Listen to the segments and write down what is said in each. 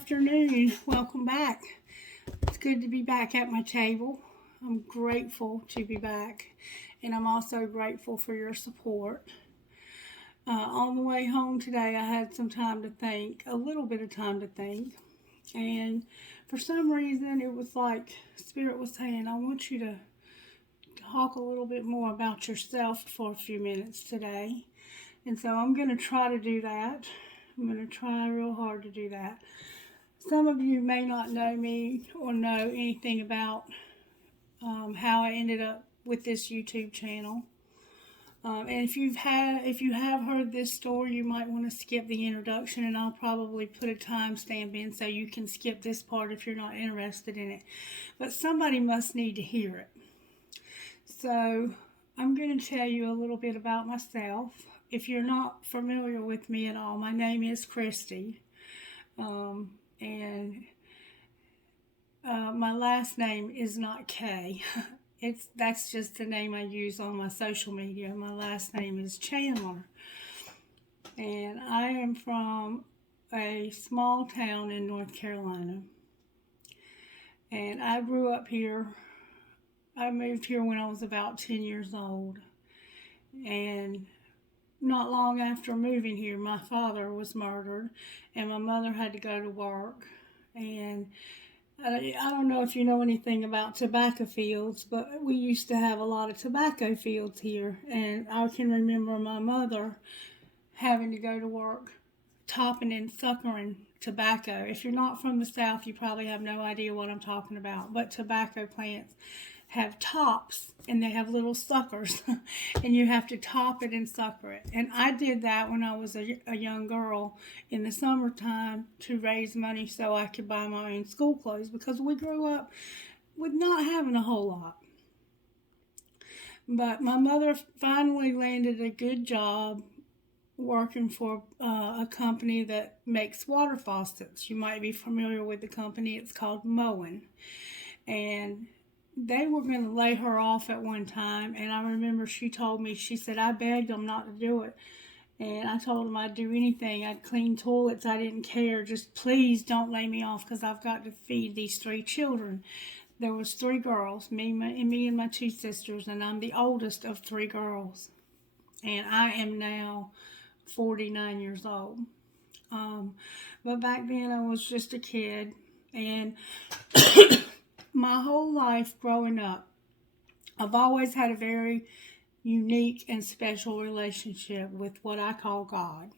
afternoon. Welcome back. It's good to be back at my table. I'm grateful to be back, and I'm also grateful for your support. On the way home today, I had some time to think, a little bit of time to think, and for some reason, it was like Spirit was saying, I want you to talk a little bit more about yourself for a few minutes today. And so I'm going to try to do that. I'm going to try real hard to do that. Some of you may not know me or know anything about how I ended up with this YouTube channel. And if you have heard this story, you might want to skip the introduction, and I'll probably put a timestamp in so you can skip this part if you're not interested in it. But somebody must need to hear it. So I'm going to tell you a little bit about myself. If you're not familiar with me at all, my name is Christie. And my last name is not K. That's just the name I use on my social media. My last name is Chandler. And I am from a small town in North Carolina. And I grew up here. I moved here when I was about 10 years old. And not long after moving here, my father was murdered, and my mother had to go to work. And I don't know if you know anything about tobacco fields, but we used to have a lot of tobacco fields here. And I can remember my mother having to go to work topping and suckering tobacco. If you're not from the South, you probably have no idea what I'm talking about. But tobacco plants have tops, and they have little suckers, and you have to top it and sucker it. And I did that when I was a young girl in the summertime to raise money so I could buy my own school clothes, because we grew up with not having a whole lot. But my mother finally landed a good job working for a company that makes water faucets. You might be familiar with the company. It's called Moen. And they were going to lay her off at one time, and I remember she told me, she said, I begged them not to do it. And I told them I'd do anything. I'd clean toilets. I didn't care. Just please don't lay me off, because I've got to feed these 3 children. There was 3 girls, me and my 2 sisters, and I'm the oldest of 3 girls. And I am now 49 years old. But back then I was just a kid, and my whole life growing up, I've always had a very unique and special relationship with what I call God.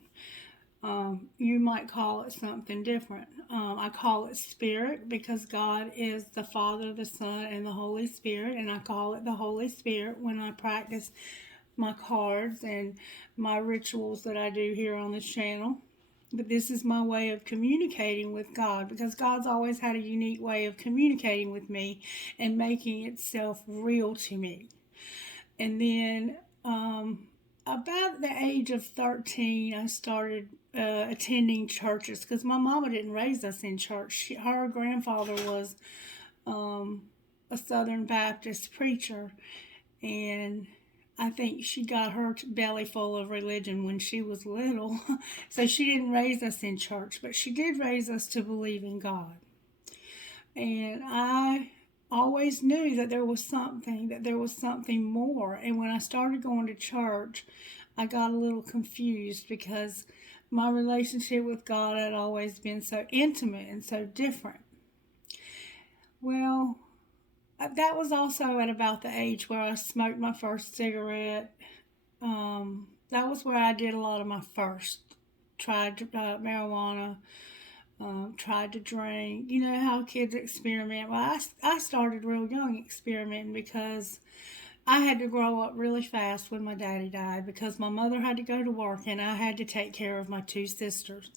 You might call it something different. I call it Spirit, because God is the Father, the Son, and the Holy Spirit, and I call it the Holy Spirit when I practice my cards and my rituals that I do here on this channel. But this is my way of communicating with God, because God's always had a unique way of communicating with me and making itself real to me. And then about the age of 13, I started attending churches, because my mama didn't raise us in church. Her grandfather was a Southern Baptist preacher, and I think she got her belly full of religion when she was little. So she didn't raise us in church, but she did raise us to believe in God. And I always knew that there was something more. And when I started going to church, I got a little confused, because my relationship with God had always been so intimate and so different. Well, that was also at about the age where I smoked my first cigarette. That was where I did a lot of my first. Tried marijuana, tried to drink. You know how kids experiment. Well, I started real young experimenting, because I had to grow up really fast when my daddy died, because my mother had to go to work and I had to take care of my 2 sisters.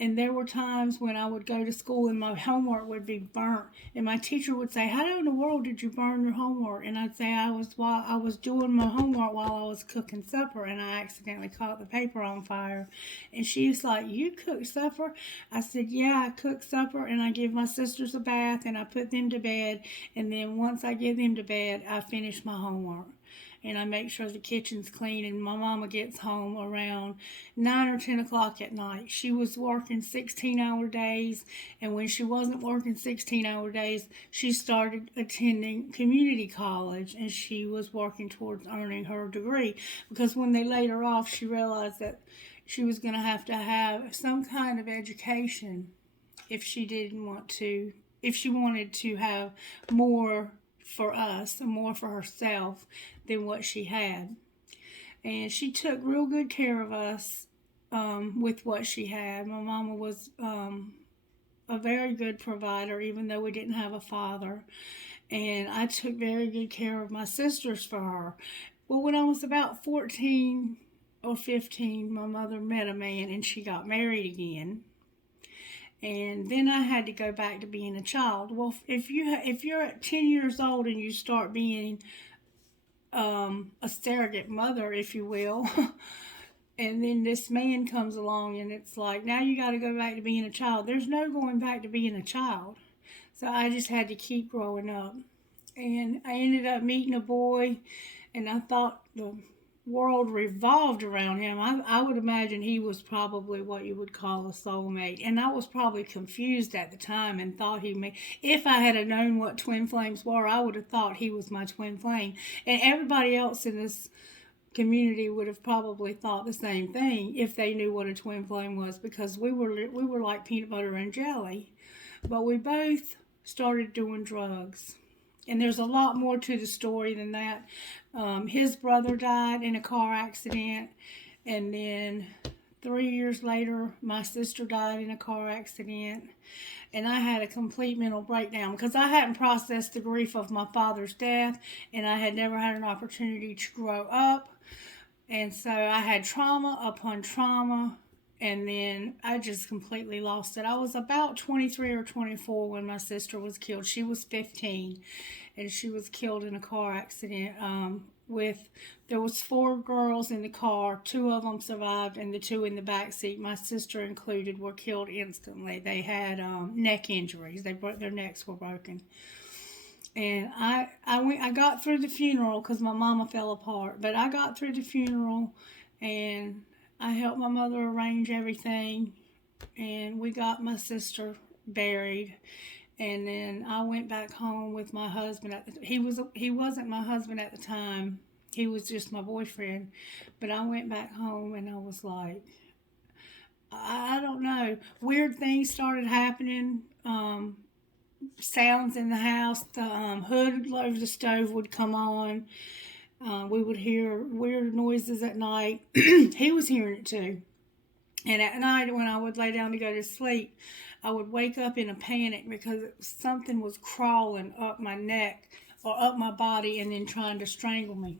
And there were times when I would go to school and my homework would be burnt, and my teacher would say, how in the world did you burn your homework? And I'd say I was doing my homework while I was cooking supper, and I accidentally caught the paper on fire. And she was like, you cook supper? I said, yeah, I cook supper, and I give my sisters a bath, and I put them to bed, and then once I get them to bed, I finish my homework. and I make sure the kitchen's clean, and my mama gets home around 9 or 10 o'clock at night. She was working 16-hour days, and when she wasn't working 16-hour days, she started attending community college, and she was working towards earning her degree, because when they laid her off, she realized that she was going to have some kind of education if she wanted to have more for us and more for herself than what she had. And she took real good care of us with what she had. My mama was a very good provider, even though we didn't have a father. And I took very good care of my sisters for her. Well, when I was about 14 or 15, my mother met a man and she got married again. And then I had to go back to being a child. Well, if you're at 10 years old and you start being a surrogate mother, if you will, and then this man comes along and it's like, now you got to go back to being a child. There's no going back to being a child. So I just had to keep growing up. And I ended up meeting a boy, and I thought the world revolved around him. I would imagine he was probably what you would call a soulmate, and I was probably confused at the time and thought if I had known what twin flames were, I would have thought he was my twin flame, and everybody else in this community would have probably thought the same thing if they knew what a twin flame was, because we were like peanut butter and jelly. But we both started doing drugs. And there's a lot more to the story than that. His brother died in a car accident. And then 3 years later, my sister died in a car accident. And I had a complete mental breakdown because I hadn't processed the grief of my father's death. And I had never had an opportunity to grow up. And so I had trauma upon trauma. And then I just completely lost it. I was about 23 or 24 when my sister was killed. She was 15, and she was killed in a car accident. There was 4 girls in the car. 2 of them survived, and the 2 in the back seat, my sister included, were killed instantly. They had neck injuries. Their necks were broken. And I got through the funeral because my mama fell apart. But I got through the funeral, and I helped my mother arrange everything, and we got my sister buried. And then I went back home with my husband. He wasn't my husband at the time. He was just my boyfriend. But I went back home, and I was like, I don't know. Weird things started happening. Sounds in the house. The hood over the stove would come on. We would hear weird noises at night. He was hearing it too. And at night, when I would lay down to go to sleep, I would wake up in a panic because something was crawling up my neck or up my body and then trying to strangle me.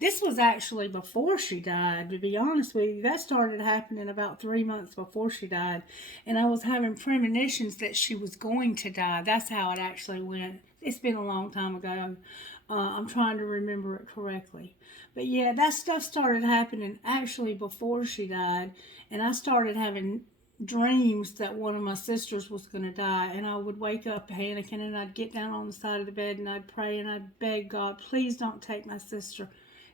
This was actually before she died, to be honest with you. That started happening about 3 months before she died. And I was having premonitions that she was going to die. That's how it actually went. It's been a long time ago. I'm trying to remember it correctly. But yeah, that stuff started happening actually before she died. And I started having dreams that one of my sisters was going to die. And I would wake up panicking, and I'd get down on the side of the bed and I'd pray and I'd beg God, please don't take my sister.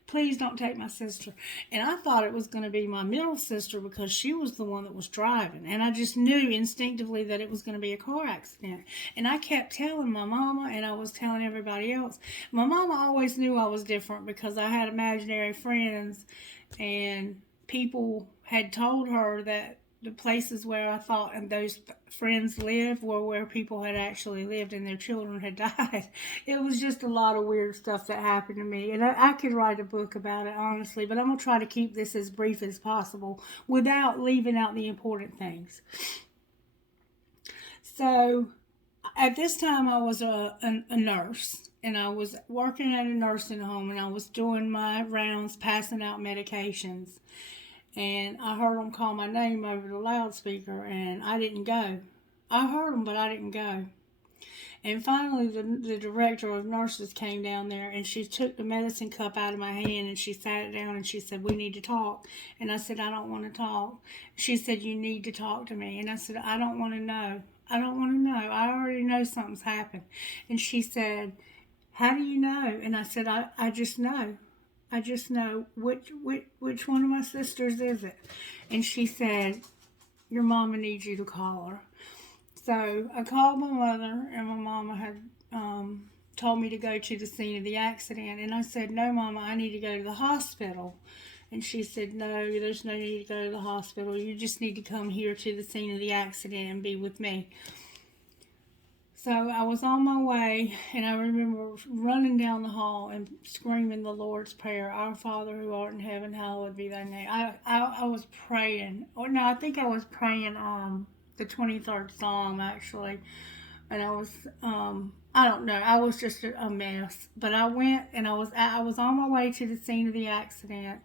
Please don't take my sister. And I thought it was going to be my middle sister because she was the one that was driving. And I just knew instinctively that it was going to be a car accident. And I kept telling my mama, and I was telling everybody else. My mama always knew I was different because I had imaginary friends, and people had told her that the places where I thought and those friends lived were where people had actually lived and their children had died. It was just a lot of weird stuff that happened to me. And I could write a book about it, honestly, but I'm going to try to keep this as brief as possible without leaving out the important things. So at this time, I was a nurse, and I was working at a nursing home, and I was doing my rounds, passing out medications. And I heard them call my name over the loudspeaker, and I didn't go. I heard them, but I didn't go. And finally, the director of nurses came down there, and she took the medicine cup out of my hand, and she sat it down, and she said, we need to talk. And I said, I don't want to talk. She said, you need to talk to me. And I said, I don't want to know. I don't want to know. I already know something's happened. And she said, how do you know? And I said, I just know. I just know which one of my sisters is it. And she said, your mama needs you to call her. So I called my mother, and my mama had told me to go to the scene of the accident. And I said, no, Mama, I need to go to the hospital. And she said, no, there's no need to go to the hospital. You just need to come here to the scene of the accident and be with me. So I was on my way, and I remember running down the hall and screaming the Lord's Prayer, Our Father who art in heaven, hallowed be thy name. I was praying. Or no, I think I was praying the 23rd Psalm, actually. And I was, I don't know, I was just a mess. But I went, and I was on my way to the scene of the accident,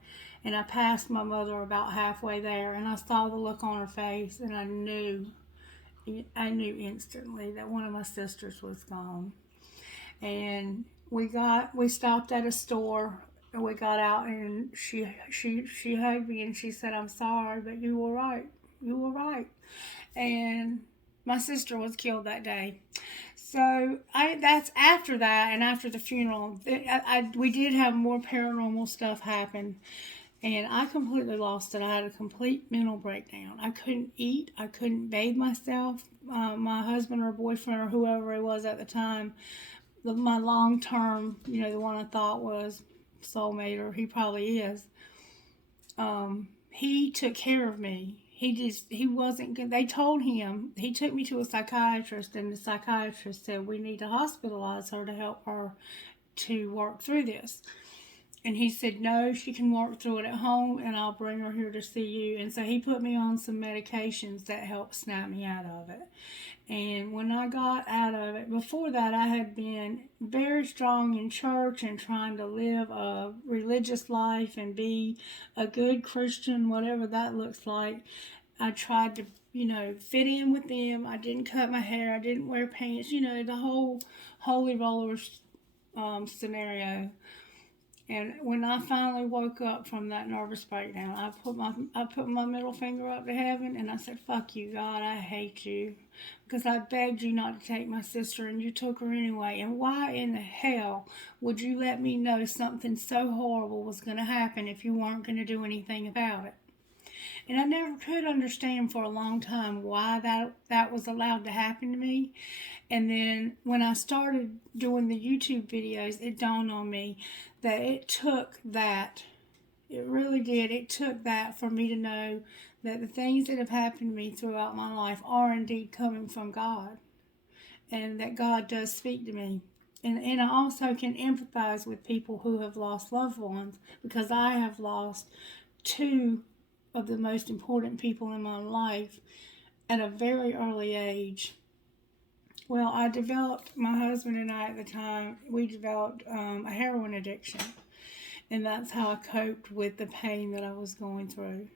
and I passed my mother about halfway there, and I saw the look on her face, and I knew instantly that one of my sisters was gone. And we stopped at a store, and we got out, and she hugged me, and she said, I'm sorry, but you were right. You were right. And my sister was killed that day. So that's after that, and after the funeral, we did have more paranormal stuff happen. And I completely lost it. I had a complete mental breakdown. I couldn't eat. I couldn't bathe myself. My husband or boyfriend or whoever it was at the time, my long-term, the one I thought was soulmate, or he probably is, he took care of me. He wasn't good. They told him, he took me to a psychiatrist, and the psychiatrist said, we need to hospitalize her to help her to work through this. And he said, no, she can work through it at home, and I'll bring her here to see you. And so he put me on some medications that helped snap me out of it. And when I got out of it, before that, I had been very strong in church and trying to live a religious life and be a good Christian, whatever that looks like. I tried to, fit in with them. I didn't cut my hair. I didn't wear pants. The whole holy roller scenario. And when I finally woke up from that nervous breakdown, I put my middle finger up to heaven, and I said, fuck you, God, I hate you. Because I begged you not to take my sister, and you took her anyway. And why in the hell would you let me know something so horrible was going to happen if you weren't going to do anything about it? And I never could understand for a long time why that was allowed to happen to me. And then when I started doing the YouTube videos, it dawned on me that it really did. It took that for me to know that the things that have happened to me throughout my life are indeed coming from God. And that God does speak to me. And I also can empathize with people who have lost loved ones, because I have lost two of the most important people in my life at a very early age. Well, my husband and I at the time, we developed a heroin addiction. And that's how I coped with the pain that I was going through.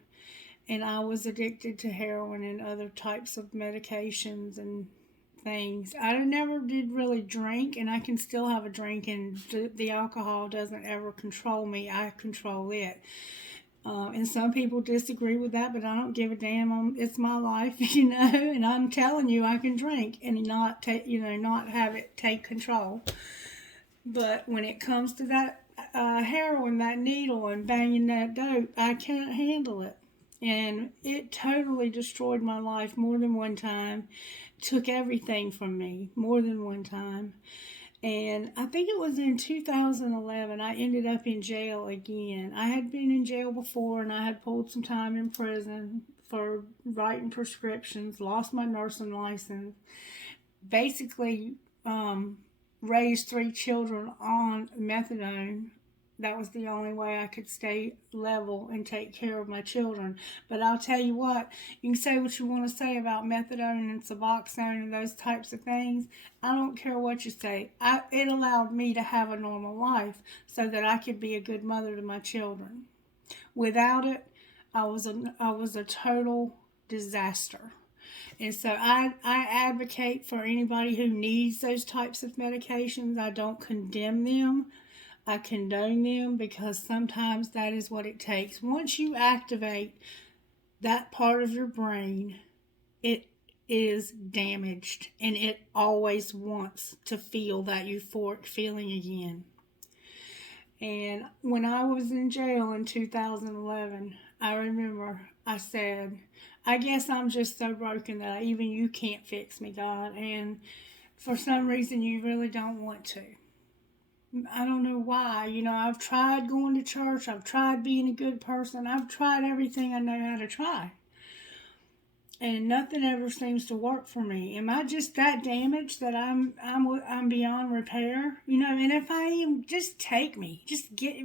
And I was addicted to heroin and other types of medications and things. I never did really drink, and I can still have a drink, and the alcohol doesn't ever control me. I control it. And some people disagree with that, but I don't give a damn. It's my life, and I'm telling you I can drink and not have it take control. But when it comes to that heroin, that needle, and banging that dope, I can't handle it. And it totally destroyed my life more than one time. Took everything from me more than one time. And I think it was in 2011, I ended up in jail again. I had been in jail before, and I had pulled some time in prison for writing prescriptions, lost my nursing license, basically raised 3 children on methadone. That was the only way I could stay level and take care of my children. But I'll tell you what, you can say what you want to say about methadone and Suboxone and those types of things. I don't care what you say. It allowed me to have a normal life so that I could be a good mother to my children. Without it, I was a total disaster. And so I advocate for anybody who needs those types of medications. I don't condemn them. I condone them, because sometimes that is what it takes. Once you activate that part of your brain, it is damaged, and it always wants to feel that euphoric feeling again. And when I was in jail in 2011, I remember I said, I guess I'm just so broken that even you can't fix me, God. And for some reason, you really don't want to. I don't know why. I've tried going to church. I've tried being a good person. I've tried everything I know how to try. And nothing ever seems to work for me. Am I just that damaged that I'm beyond repair? And if I am, just take me. Just get,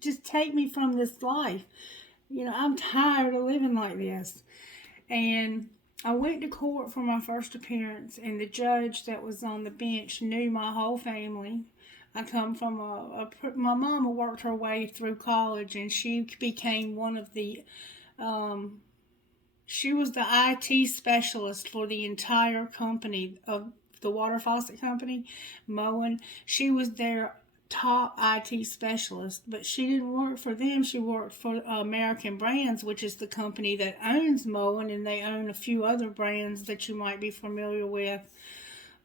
just take me from this life. I'm tired of living like this. And I went to court for my first appearance, and the judge that was on the bench knew my whole family. I come from my mama worked her way through college, and she became one of the, she was the IT specialist for the entire company of the water faucet company, Moen. She was their top IT specialist, but she didn't work for them. She worked for American Brands, which is the company that owns Moen, and they own a few other brands that you might be familiar with,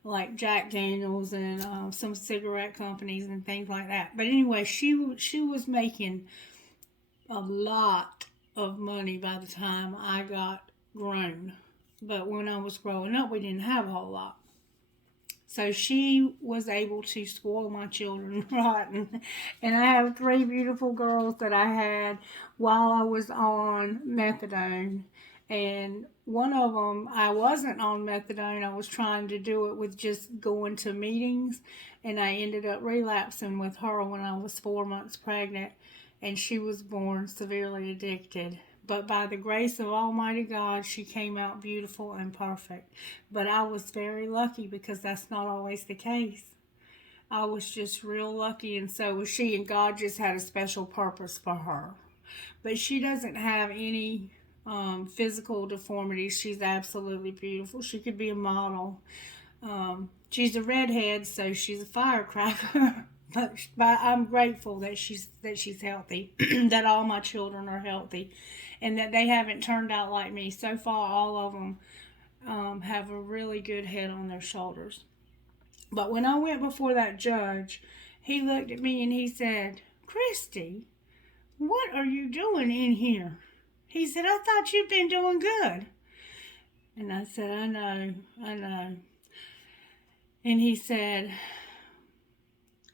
like Jack Daniels and some cigarette companies and things like that. But anyway, she was making a lot of money by the time I got grown. But when I was growing up, we didn't have a whole lot. So she was able to spoil my children rotten. And I have 3 beautiful girls that I had while I was on methadone. And one of them, I wasn't on methadone. I was trying to do it with just going to meetings. And I ended up relapsing with her when I was 4 months pregnant. And she was born severely addicted. But by the grace of Almighty God, she came out beautiful and perfect. But I was very lucky because that's not always the case. I was just real lucky, and so was she, and God just had a special purpose for her. But she doesn't have any physical deformities. She's absolutely beautiful. She could be a model. She's a redhead, so she's a firecracker. But I'm grateful that she's healthy, that all my children are healthy, and that they haven't turned out like me. So far, all of them have a really good head on their shoulders. But when I went before that judge, he looked at me and he said, "Christie, what are you doing in here?" He said, "I thought you'd been doing good." And I said, I know. And he said,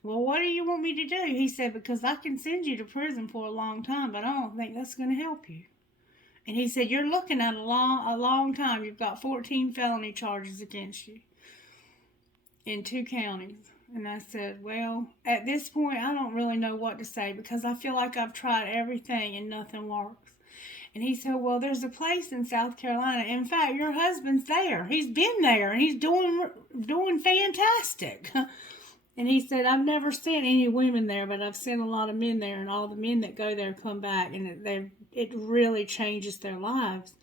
"Well, what do you want me to do?" He said, "Because I can send you to prison for a long time, but I don't think that's going to help you." And he said, "You're looking at a long time. You've got 14 felony charges against you in 2 counties." And I said, "Well, at this point, I don't really know what to say because I feel like I've tried everything and nothing works." And he said, "Well, there's a place in South Carolina. In fact, your husband's there. He's been there, and he's doing fantastic." And he said, "I've never sent any women there, but I've sent a lot of men there, and all the men that go there come back, and it really changes their lives."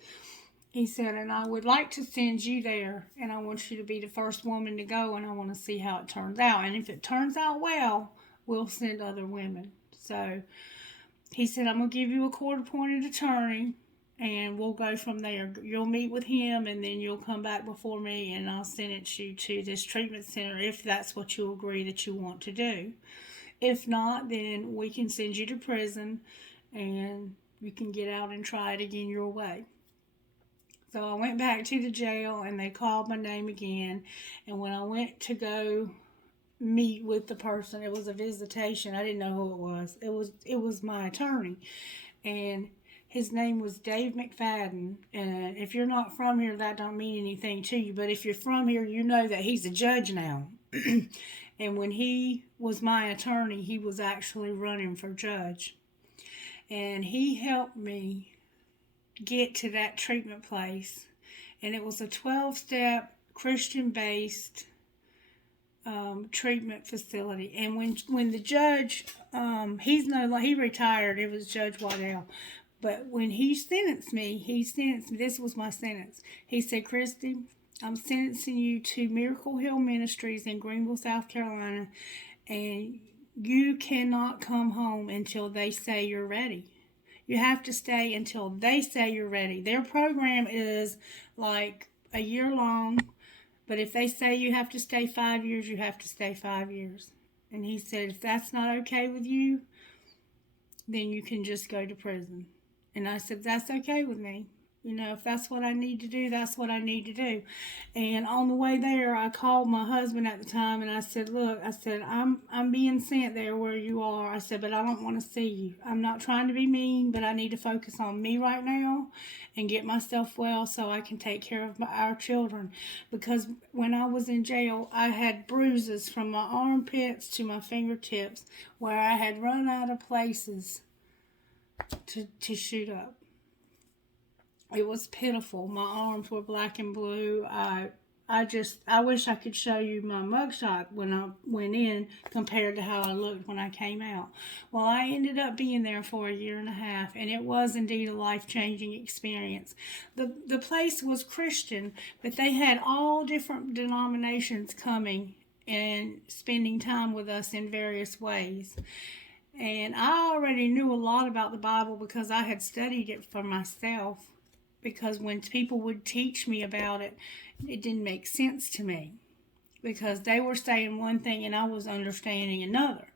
He said, "And I would like to send you there, and I want you to be the first woman to go, and I want to see how it turns out. And if it turns out well, we'll send other women." So he said, "I'm going to give you a court-appointed attorney, and we'll go from there. You'll meet with him, and then you'll come back before me, and I'll sentence you to this treatment center if that's what you agree that you want to do. If not, then we can send you to prison, and you can get out and try it again your way." So I went back to the jail, and they called my name again. And when I went to go meet with the person, it was a visitation. I didn't know who it was. It was my attorney, and his name was Dave McFadden. And if you're not from here, that don't mean anything to you. But if you're from here, you know that he's a judge now. And when he was my attorney, he was actually running for judge. And he helped me get to that treatment place. And it was a 12-step Christian-based treatment facility. And when the judge, he retired. It was Judge Waddell. But when he sentenced me, this was my sentence. He said, "Christie, I'm sentencing you to Miracle Hill Ministries in Greenville, South Carolina, and you cannot come home until they say you're ready. You have to stay until they say you're ready." Their program is like a year long, but if they say you have to stay 5 years, you have to stay 5 years. And he said, if that's not okay with you, then you can just go to prison. And I said, that's okay with me. You know, if that's what I need to do, that's what I need to do. And on the way there, I called my husband at the time and I said, look, I said, I'm being sent there where you are. I said, but I don't want to see you. I'm not trying to be mean, but I need to focus on me right now and get myself well so I can take care of our children. Because when I was in jail, I had bruises from my armpits to my fingertips where I had run out of places to shoot up. It was pitiful. My arms were black and blue. I wish I could show you my mugshot when I went in compared to how I looked when I came out. Well, I ended up being there for 1.5 years, and it was indeed a life-changing experience. The place was Christian, but they had all different denominations coming and spending time with us in various ways. And I already knew a lot about the Bible because I had studied it for myself. Because when people would teach me about it, it didn't make sense to me. Because they were saying one thing and I was understanding another.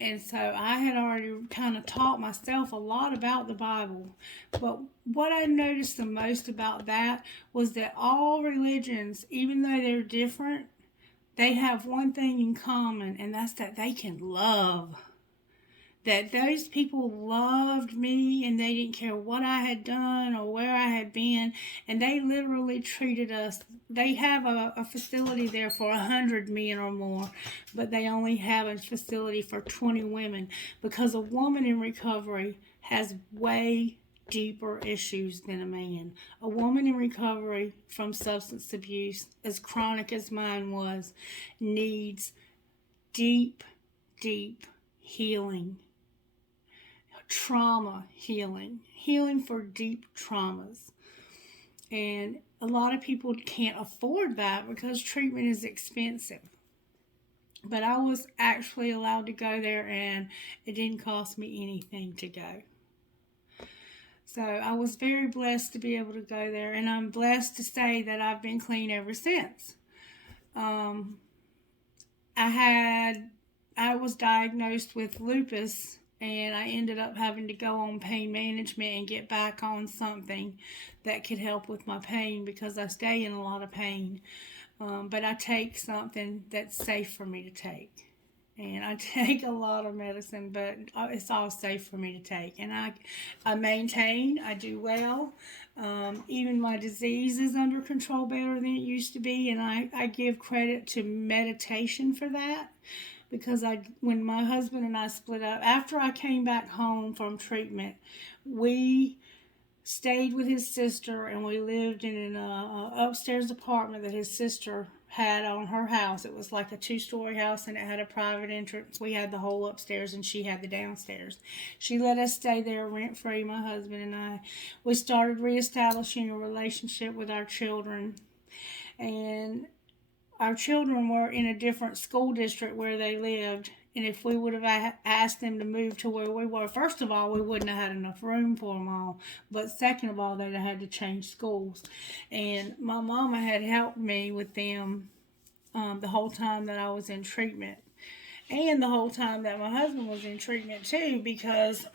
And so I had already kind of taught myself a lot about the Bible. But what I noticed the most about that was that all religions, even though they're different, they have one thing in common, and that's that they can love. That those people loved me and they didn't care what I had done or where I had been, and they literally treated us. They have a facility there for 100 men or more, but they only have a facility for 20 women because a woman in recovery has way deeper issues than a man. A woman in recovery from substance abuse, as chronic as mine was, needs deep, deep healing. Trauma healing for deep traumas. And a lot of people can't afford that because treatment is expensive. But I was actually allowed to go there and it didn't cost me anything to go. So I was very blessed to be able to go there, and I'm blessed to say that I've been clean ever since. I was diagnosed with lupus, and I ended up having to go on pain management and get back on something that could help with my pain because I stay in a lot of pain. But I take something that's safe for me to take. And I take a lot of medicine, but it's all safe for me to take. And I maintain, I do well. Even my disease is under control better than it used to be. And I give credit to meditation for that. Because when my husband and I split up, after I came back home from treatment, we stayed with his sister and we lived in an upstairs apartment that his sister had on her house. It was like a 2-story house and it had a private entrance. We had the whole upstairs and she had the downstairs. She let us stay there rent-free, my husband and I. We started reestablishing a relationship with our children, and our children were in a different school district where they lived, and if we would have asked them to move to where we were, first of all, we wouldn't have had enough room for them all, but second of all, they'd have had to change schools. And my mama had helped me with them the whole time that I was in treatment, and the whole time that my husband was in treatment too, because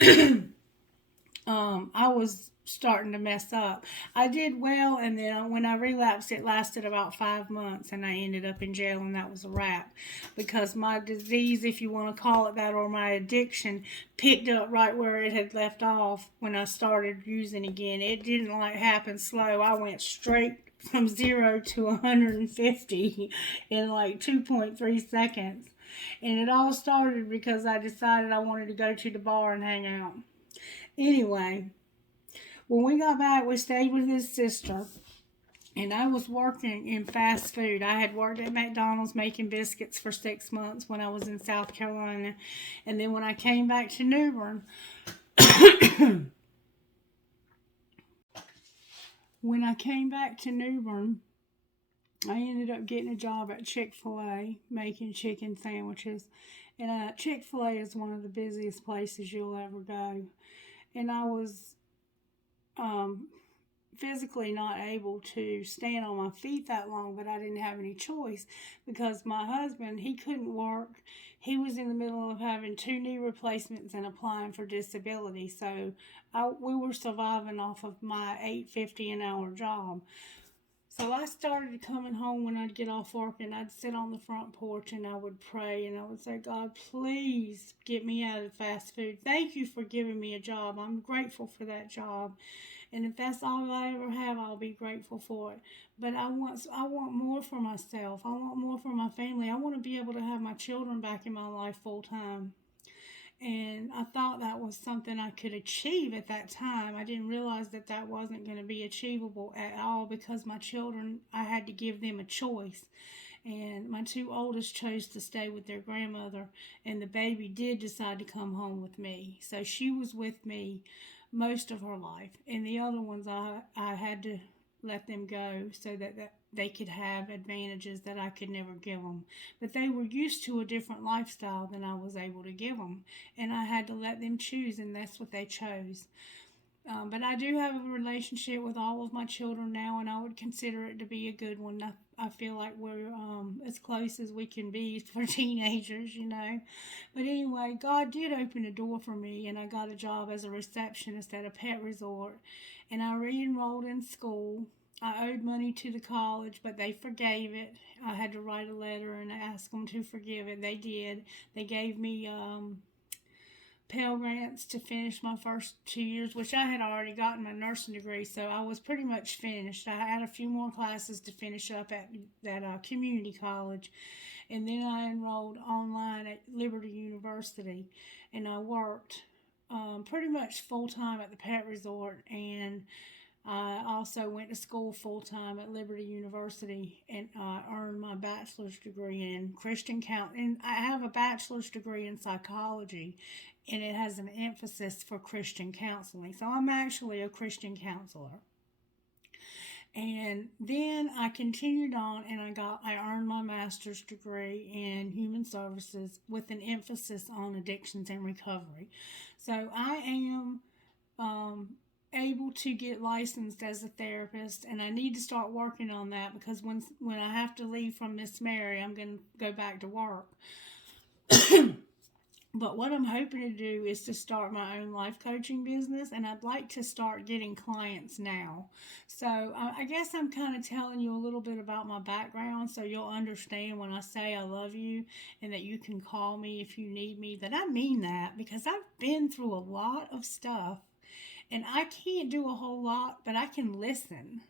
I was starting to mess up. I did well, and then when I relapsed, it lasted about 5 months, and I ended up in jail, and that was a wrap. Because my disease, if you want to call it that, or my addiction, picked up right where it had left off when I started using again. It didn't happen slow. I went straight from 0 to 150 in 2.3 seconds. And it all started because I decided I wanted to go to the bar and hang out. Anyway, when we got back, we stayed with his sister, and I was working in fast food. I had worked at McDonald's making biscuits for 6 months when I was in South Carolina, and then when I came back to New Bern, I ended up getting a job at Chick-fil-A making chicken sandwiches, and Chick-fil-A is one of the busiest places you'll ever go, and I was physically not able to stand on my feet that long, but I didn't have any choice because my husband, he couldn't work. He was in the middle of having 2 knee replacements and applying for disability. So we were surviving off of my $8.50 an hour job. So I started coming home when I'd get off work and I'd sit on the front porch and I would pray and I would say, God, please get me out of fast food. Thank you for giving me a job. I'm grateful for that job. And if that's all I ever have, I'll be grateful for it. But I want more for myself. I want more for my family. I want to be able to have my children back in my life full time. And I thought that was something I could achieve at that time. I didn't realize that that wasn't going to be achievable at all because my children, I had to give them a choice. And my 2 oldest chose to stay with their grandmother, and the baby did decide to come home with me. So she was with me most of her life. And the other ones, I had to let them go so that they could have advantages that I could never give them. But they were used to a different lifestyle than I was able to give them. And I had to let them choose, and that's what they chose. But I do have a relationship with all of my children now, and I would consider it to be a good one. I feel like we're as close as we can be for teenagers, you know. But anyway, God did open a door for me, and I got a job as a receptionist at a pet resort, and I re-enrolled in school. I owed money to the college, but they forgave it. I had to write a letter and ask them to forgive it. They did. They gave me Pell Grants to finish my first 2 years, which I had already gotten my nursing degree, so I was pretty much finished. I had a few more classes to finish up at that community college, and then I enrolled online at Liberty University, and I worked pretty much full-time at the pet resort, and I also went to school full-time at Liberty University and earned my bachelor's degree in Christian counseling. And I have a bachelor's degree in psychology, and it has an emphasis for Christian counseling. So I'm actually a Christian counselor. And then I continued on and I earned my master's degree in human services with an emphasis on addictions and recovery. So I am able to get licensed as a therapist, and I need to start working on that because when I have to leave from Miss Mary, I'm going to go back to work. But what I'm hoping to do is to start my own life coaching business, and I'd like to start getting clients now. So I guess I'm kind of telling you a little bit about my background so you'll understand when I say I love you and that you can call me if you need me, that I mean that because I've been through a lot of stuff. And I can't do a whole lot, but I can listen.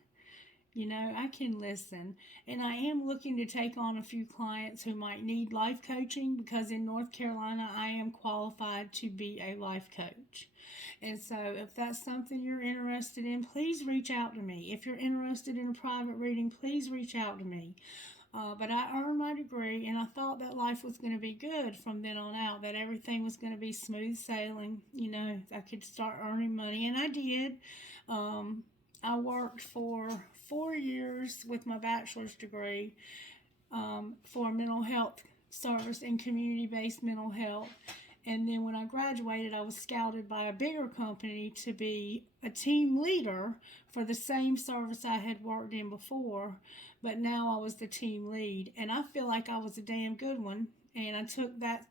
You know, I can listen. And I am looking to take on a few clients who might need life coaching because in North Carolina, I am qualified to be a life coach. And so if that's something you're interested in, please reach out to me. If you're interested in a private reading, please reach out to me. But I earned my degree, and I thought that life was going to be good from then on out, that everything was going to be smooth sailing. You know, I could start earning money, and I did. I worked for 4 years with my bachelor's degree for mental health service and community-based mental health. And then when I graduated, I was scouted by a bigger company to be a team leader for the same service I had worked in before, but now I was the team lead. And I feel like I was a damn good one. And I took that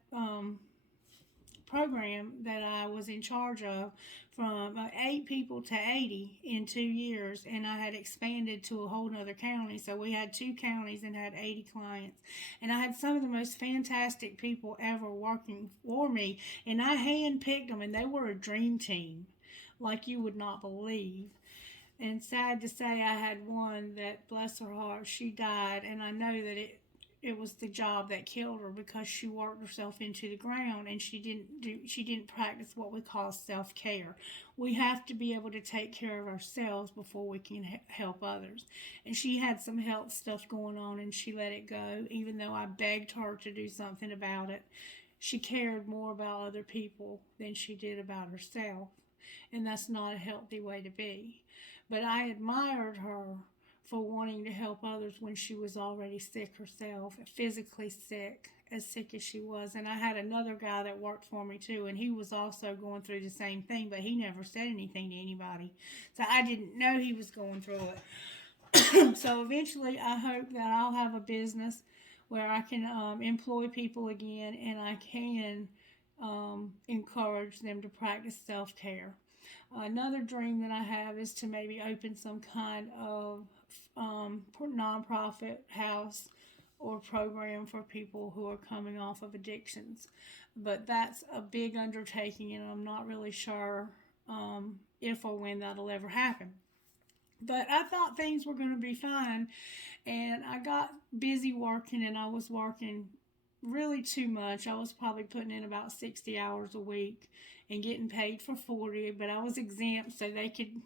program that I was in charge of from 8 people to 80 in 2 years, and I had expanded to a whole nother county. So we had 2 counties and had 80 clients, and I had some of the most fantastic people ever working for me, and I handpicked them, and they were a dream team like you would not believe. And sad to say, I had one that, bless her heart, she died, and I know that it was the job that killed her because she worked herself into the ground and she didn't practice what we call self-care. We have to be able to take care of ourselves before we can help others. And she had some health stuff going on and she let it go, even though I begged her to do something about it. She cared more about other people than she did about herself. And that's not a healthy way to be. But I admired her for wanting to help others when she was already sick herself, physically sick, as sick as she was. And I had another guy that worked for me too, and he was also going through the same thing, but he never said anything to anybody. So I didn't know he was going through it. So eventually, I hope that I'll have a business where I can employ people again, and I can encourage them to practice self care. Another dream that I have is to maybe open some kind of nonprofit house or program for people who are coming off of addictions. But that's a big undertaking, and I'm not really sure if or when that'll ever happen. But I thought things were going to be fine, and I got busy working, and I was working really too much. I was probably putting in about 60 hours a week and getting paid for 40, but I was exempt, so they could,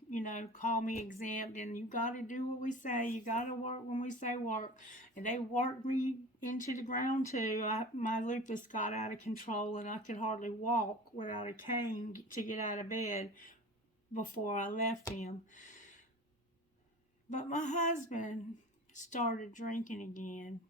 call me exempt, and you got to do what we say. You got to work when we say work. And they worked me into the ground too. My lupus got out of control, and I could hardly walk without a cane to get out of bed before I left him. But my husband started drinking again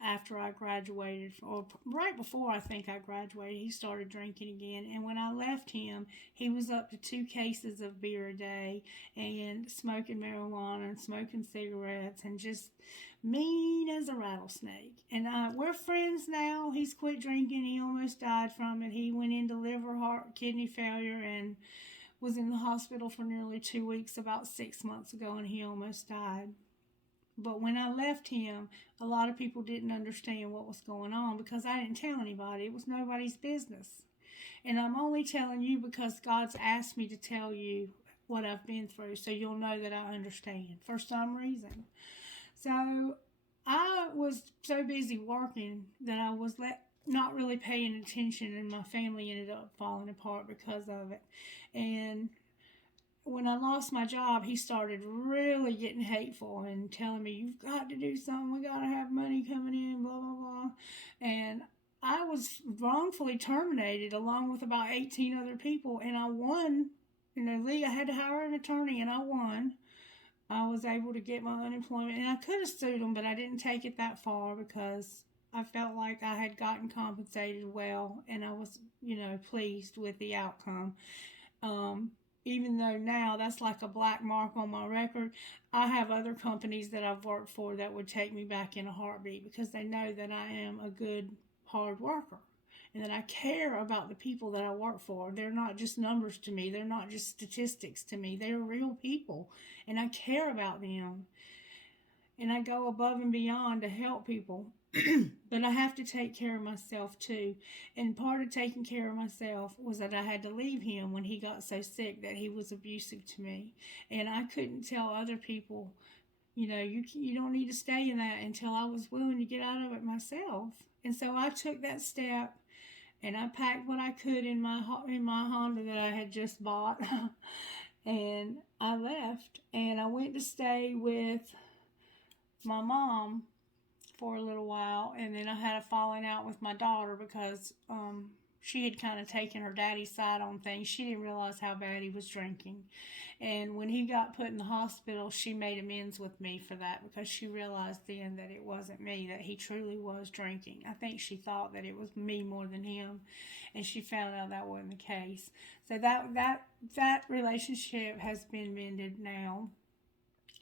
after I graduated, or right before I think I graduated. He started drinking again. And when I left him, he was up to 2 cases of beer a day and smoking marijuana and smoking cigarettes and just mean as a rattlesnake. And we're friends now. He's quit drinking. He almost died from it. He went into liver, heart, kidney failure, and was in the hospital for nearly 2 weeks about 6 months ago, and he almost died. But when I left him, a lot of people didn't understand what was going on because I didn't tell anybody. It was nobody's business. And I'm only telling you because God's asked me to tell you what I've been through, so you'll know that I understand for some reason. So I was so busy working that I was not really paying attention, and my family ended up falling apart because of it. And when I lost my job, he started really getting hateful and telling me, "You've got to do something. We got to have money coming in, blah, blah, blah." And I was wrongfully terminated along with about 18 other people, and I won. I had to hire an attorney, and I won. I was able to get my unemployment, and I could have sued them, but I didn't take it that far because I felt like I had gotten compensated well, and I was, pleased with the outcome. Even though now that's like a black mark on my record, I have other companies that I've worked for that would take me back in a heartbeat because they know that I am a good, hard worker and that I care about the people that I work for. They're not just numbers to me. They're not just statistics to me. They're real people, and I care about them. And I go above and beyond to help people. But I have to take care of myself too. And part of taking care of myself was that I had to leave him when he got so sick that he was abusive to me. And I couldn't tell other people, you don't need to stay in that until I was willing to get out of it myself. And so I took that step, and I packed what I could in my Honda that I had just bought. And I left, and I went to stay with my mom for a little while, and then I had a falling out with my daughter because she had kind of taken her daddy's side on things. She didn't realize how bad he was drinking. And when he got put in the hospital, she made amends with me for that because she realized then that it wasn't me, that he truly was drinking. I think she thought that it was me more than him, and she found out that wasn't the case. So that relationship has been mended now.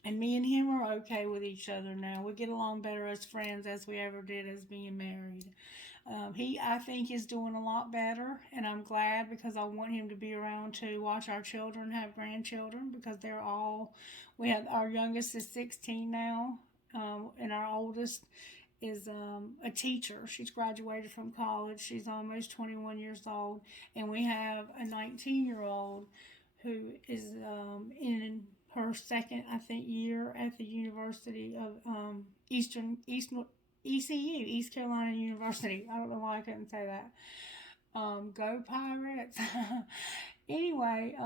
And me and him are okay with each other now. We get along better as friends as we ever did as being married. He, I think, is doing a lot better, and I'm glad because I want him to be around to watch our children have grandchildren because our youngest is 16 now, and our oldest is a teacher. She's graduated from college. She's almost 21 years old, and we have a 19-year-old who is in her second, I think, year at the University of ECU, East Carolina University. I don't know why I couldn't say that. Go Pirates. Anyway,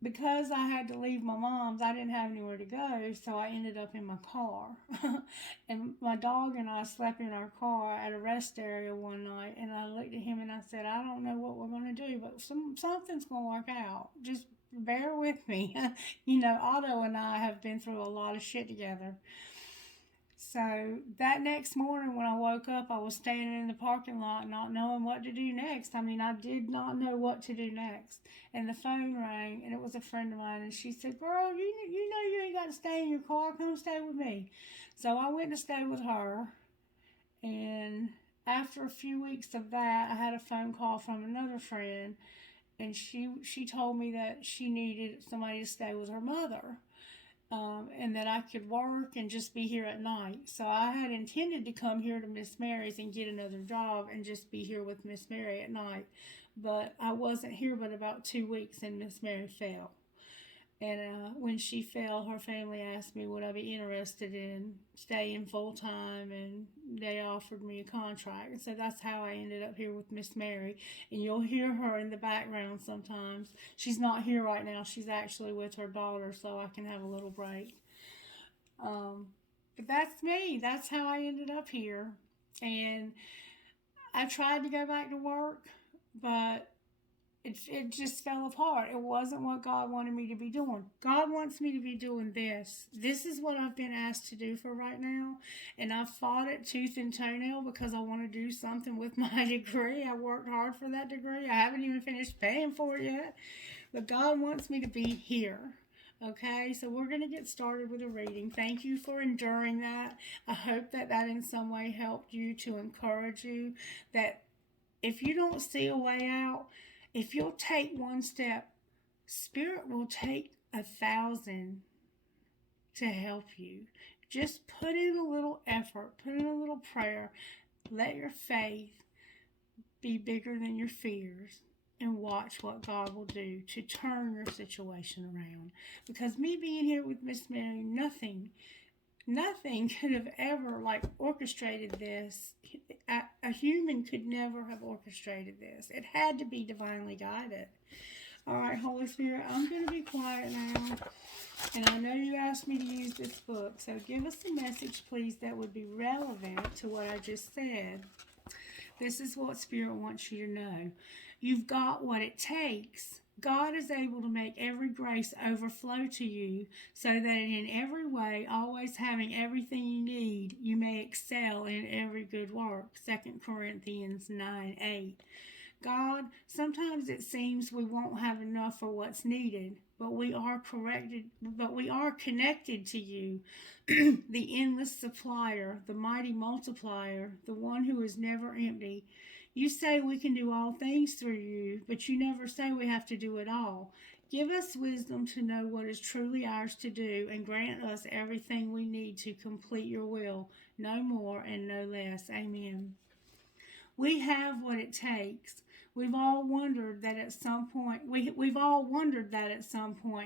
because I had to leave my mom's, I didn't have anywhere to go, so I ended up in my car. And my dog and I slept in our car at a rest area one night, and I looked at him and I said, "I don't know what we're going to do, but something's going to work out. Just Bear with me. You know, Otto and I have been through a lot of shit together. So that next morning when I woke up, I was standing in the parking lot not knowing what to do next. I mean, I did not know what to do next. And the phone rang, and it was a friend of mine, and she said, "Girl, you know you ain't got to stay in your car. Come stay with me." So I went to stay with her, and after a few weeks of that, I had a phone call from another friend, and she told me that she needed somebody to stay with her mother, and that I could work and just be here at night. So I had intended to come here to Miss Mary's and get another job and just be here with Miss Mary at night, but I wasn't here but about 2 weeks, and Miss Mary fell. And when she fell, her family asked me would I be interested in staying full time, and they offered me a contract. And so that's how I ended up here with Miss Mary. And you'll hear her in the background sometimes. She's not here right now. She's actually with her daughter, so I can have a little break. But that's me. That's how I ended up here. And I tried to go back to work, but it just fell apart. It wasn't what God wanted me to be doing. God wants me to be doing this. This is what I've been asked to do for right now. And I've fought it tooth and toenail because I want to do something with my degree. I worked hard for that degree. I haven't even finished paying for it yet. But God wants me to be here. Okay, so we're going to get started with a reading. Thank you for enduring that. I hope that that in some way helped you, to encourage you that if you don't see a way out, if you'll take one step, Spirit will take 1,000 to help you. Just put in a little effort, put in a little prayer. Let your faith be bigger than your fears, and watch what God will do to turn your situation around. Because me being here with Miss Mary, nothing could have ever orchestrated this. A human could never have orchestrated this. It had to be divinely guided. All right, Holy Spirit, I'm going to be quiet now. And I know you asked me to use this book, so give us a message, please, that would be relevant to what I just said. This is what Spirit wants you to know. You've got what it takes. God is able to make every grace overflow to you so that in every way, always having everything you need, you may excel in every good work. 2 Corinthians 9:8. God, sometimes it seems we won't have enough for what's needed, but we are connected to you, the endless supplier, the mighty multiplier, the one who is never empty. You say we can do all things through you, but you never say we have to do it all. Give us wisdom to know what is truly ours to do, and grant us everything we need to complete your will, no more and no less. Amen. We have what it takes. We've all wondered that at some point,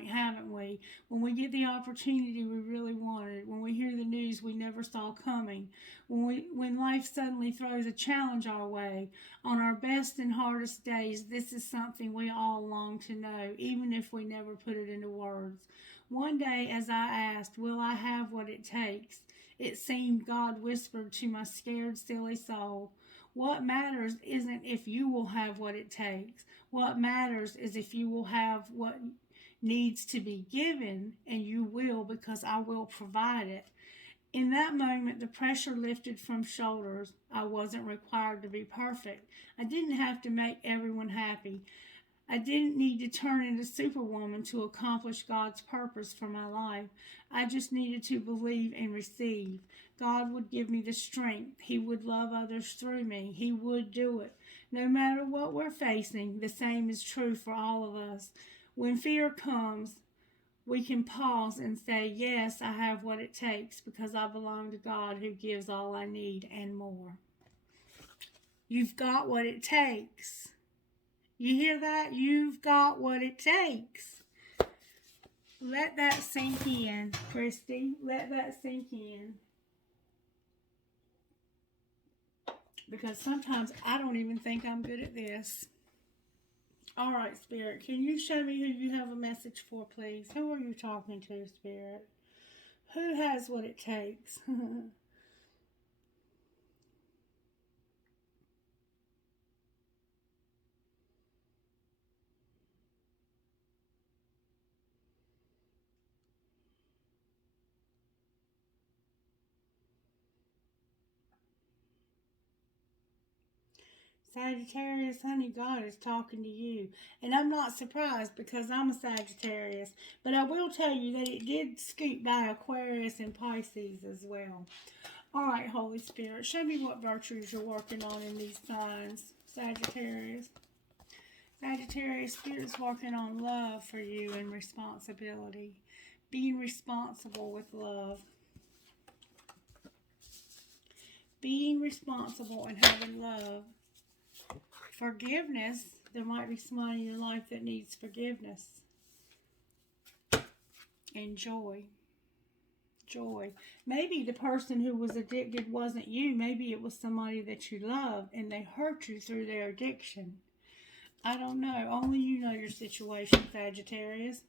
haven't we? When we get the opportunity we really wanted, when we hear the news we never saw coming, when life suddenly throws a challenge our way, on our best and hardest days, this is something we all long to know, even if we never put it into words. One day, as I asked, will I have what it takes? It seemed God whispered to my scared, silly soul, what matters isn't if you will have what it takes. What matters is if you will have what needs to be given, and you will, because I will provide it. In that moment, the pressure lifted from shoulders. I wasn't required to be perfect. I didn't have to make everyone happy. I didn't need to turn into Superwoman to accomplish God's purpose for my life. I just needed to believe and receive. God would give me the strength. He would love others through me. He would do it. No matter what we're facing, the same is true for all of us. When fear comes, we can pause and say, yes, I have what it takes because I belong to God who gives all I need and more. You've got what it takes. You hear that? You've got what it takes. Let that sink in, Christie. Let that sink in. Because sometimes I don't even think I'm good at this. All right, Spirit, can you show me who you have a message for, please? Who are you talking to, Spirit? Who has what it takes? Sagittarius, honey, God is talking to you. And I'm not surprised because I'm a Sagittarius. But I will tell you that it did scoot by Aquarius and Pisces as well. All right, Holy Spirit, show me what virtues you're working on in these signs, Sagittarius. Sagittarius, Spirit's working on love for you and responsibility. Being responsible with love. Being responsible and having love. Forgiveness. There might be somebody in your life that needs forgiveness. And joy. Joy. Maybe the person who was addicted wasn't you. Maybe it was somebody that you loved and they hurt you through their addiction. I don't know. Only you know your situation, Sagittarius.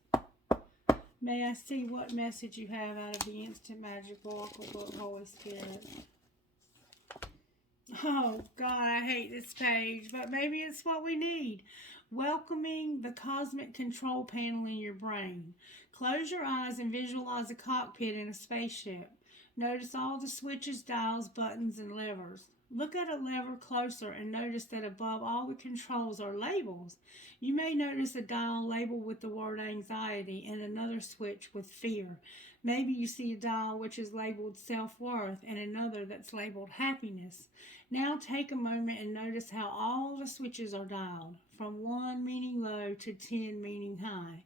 May I see what message you have out of the Instant Magic Oracle book, Holy Spirit? Oh, God, I hate this page, but maybe it's what we need. Welcoming the cosmic control panel in your brain. Close your eyes and visualize a cockpit in a spaceship. Notice all the switches, dials, buttons, and levers. Look at a lever closer and notice that above all the controls are labels. You may notice a dial labeled with the word anxiety and another switch with fear. Maybe you see a dial which is labeled self-worth and another that's labeled happiness. Now take a moment and notice how all the switches are dialed, from 1 meaning low to 10 meaning high.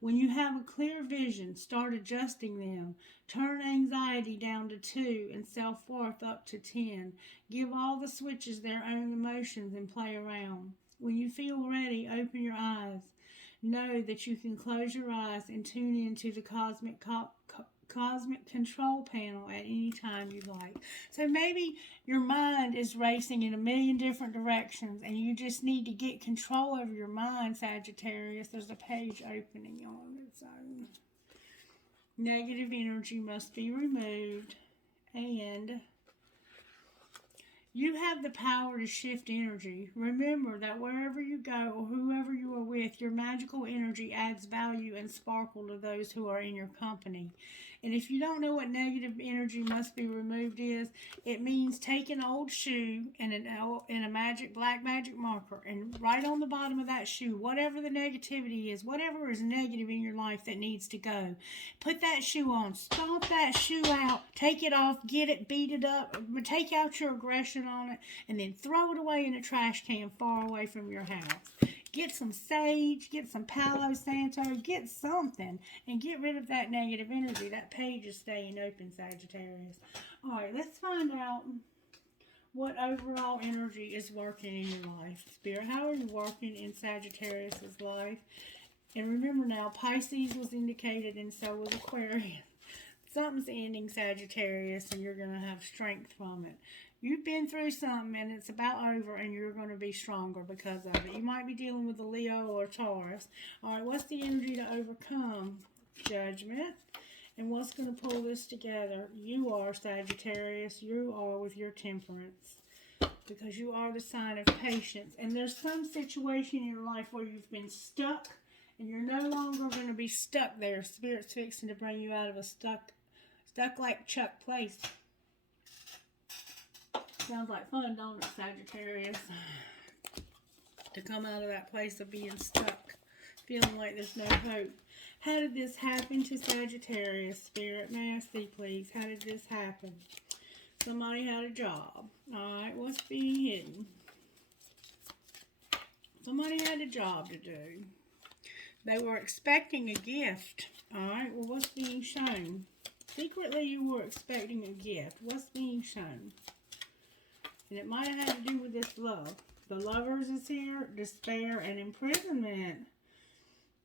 When you have a clear vision, start adjusting them. Turn anxiety down to 2 and self-worth up to 10. Give all the switches their own emotions and play around. When you feel ready, open your eyes. Know that you can close your eyes and tune into the cosmic control panel at any time you like. So maybe your mind is racing in a million different directions and you just need to get control over your mind, Sagittarius. There's a page opening on its own. Negative energy must be removed, and you have the power to shift energy. Remember that wherever you go or whoever you are with, your magical energy adds value and sparkle to those who are in your company. And if you don't know what negative energy must be removed is, it means take an old shoe and a black magic marker and write on the bottom of that shoe whatever the negativity is, whatever is negative in your life that needs to go. Put that shoe on, stomp that shoe out, take it off, get it, beat it up, take out your aggression on it, and then throw it away in a trash can far away from your house. Get some sage, get some Palo Santo, get something, and get rid of that negative energy. That page is staying open, Sagittarius. All right, let's find out what overall energy is working in your life. Spirit, how are you working in Sagittarius's life? And remember now, Pisces was indicated and so was Aquarius. Something's ending, Sagittarius, and you're going to have strength from it. You've been through something, and it's about over, and you're going to be stronger because of it. You might be dealing with a Leo or a Taurus. All right, what's the energy to overcome? Judgment. And what's going to pull this together? You are, Sagittarius. You are with your temperance, because you are the sign of patience. And there's some situation in your life where you've been stuck, and you're no longer going to be stuck there. Spirit's fixing to bring you out of a stuck like Chuck place. Sounds like fun, don't it, Sagittarius? To come out of that place of being stuck, feeling like there's no hope. How did this happen to Sagittarius, Spirit? May I see, please? How did this happen? Somebody had a job. Alright, what's being hidden? Somebody had a job to do. They were expecting a gift. Alright, well, what's being shown? Secretly, you were expecting a gift. What's being shown? And it might have had to do with this love. The Lovers is here, despair, and imprisonment.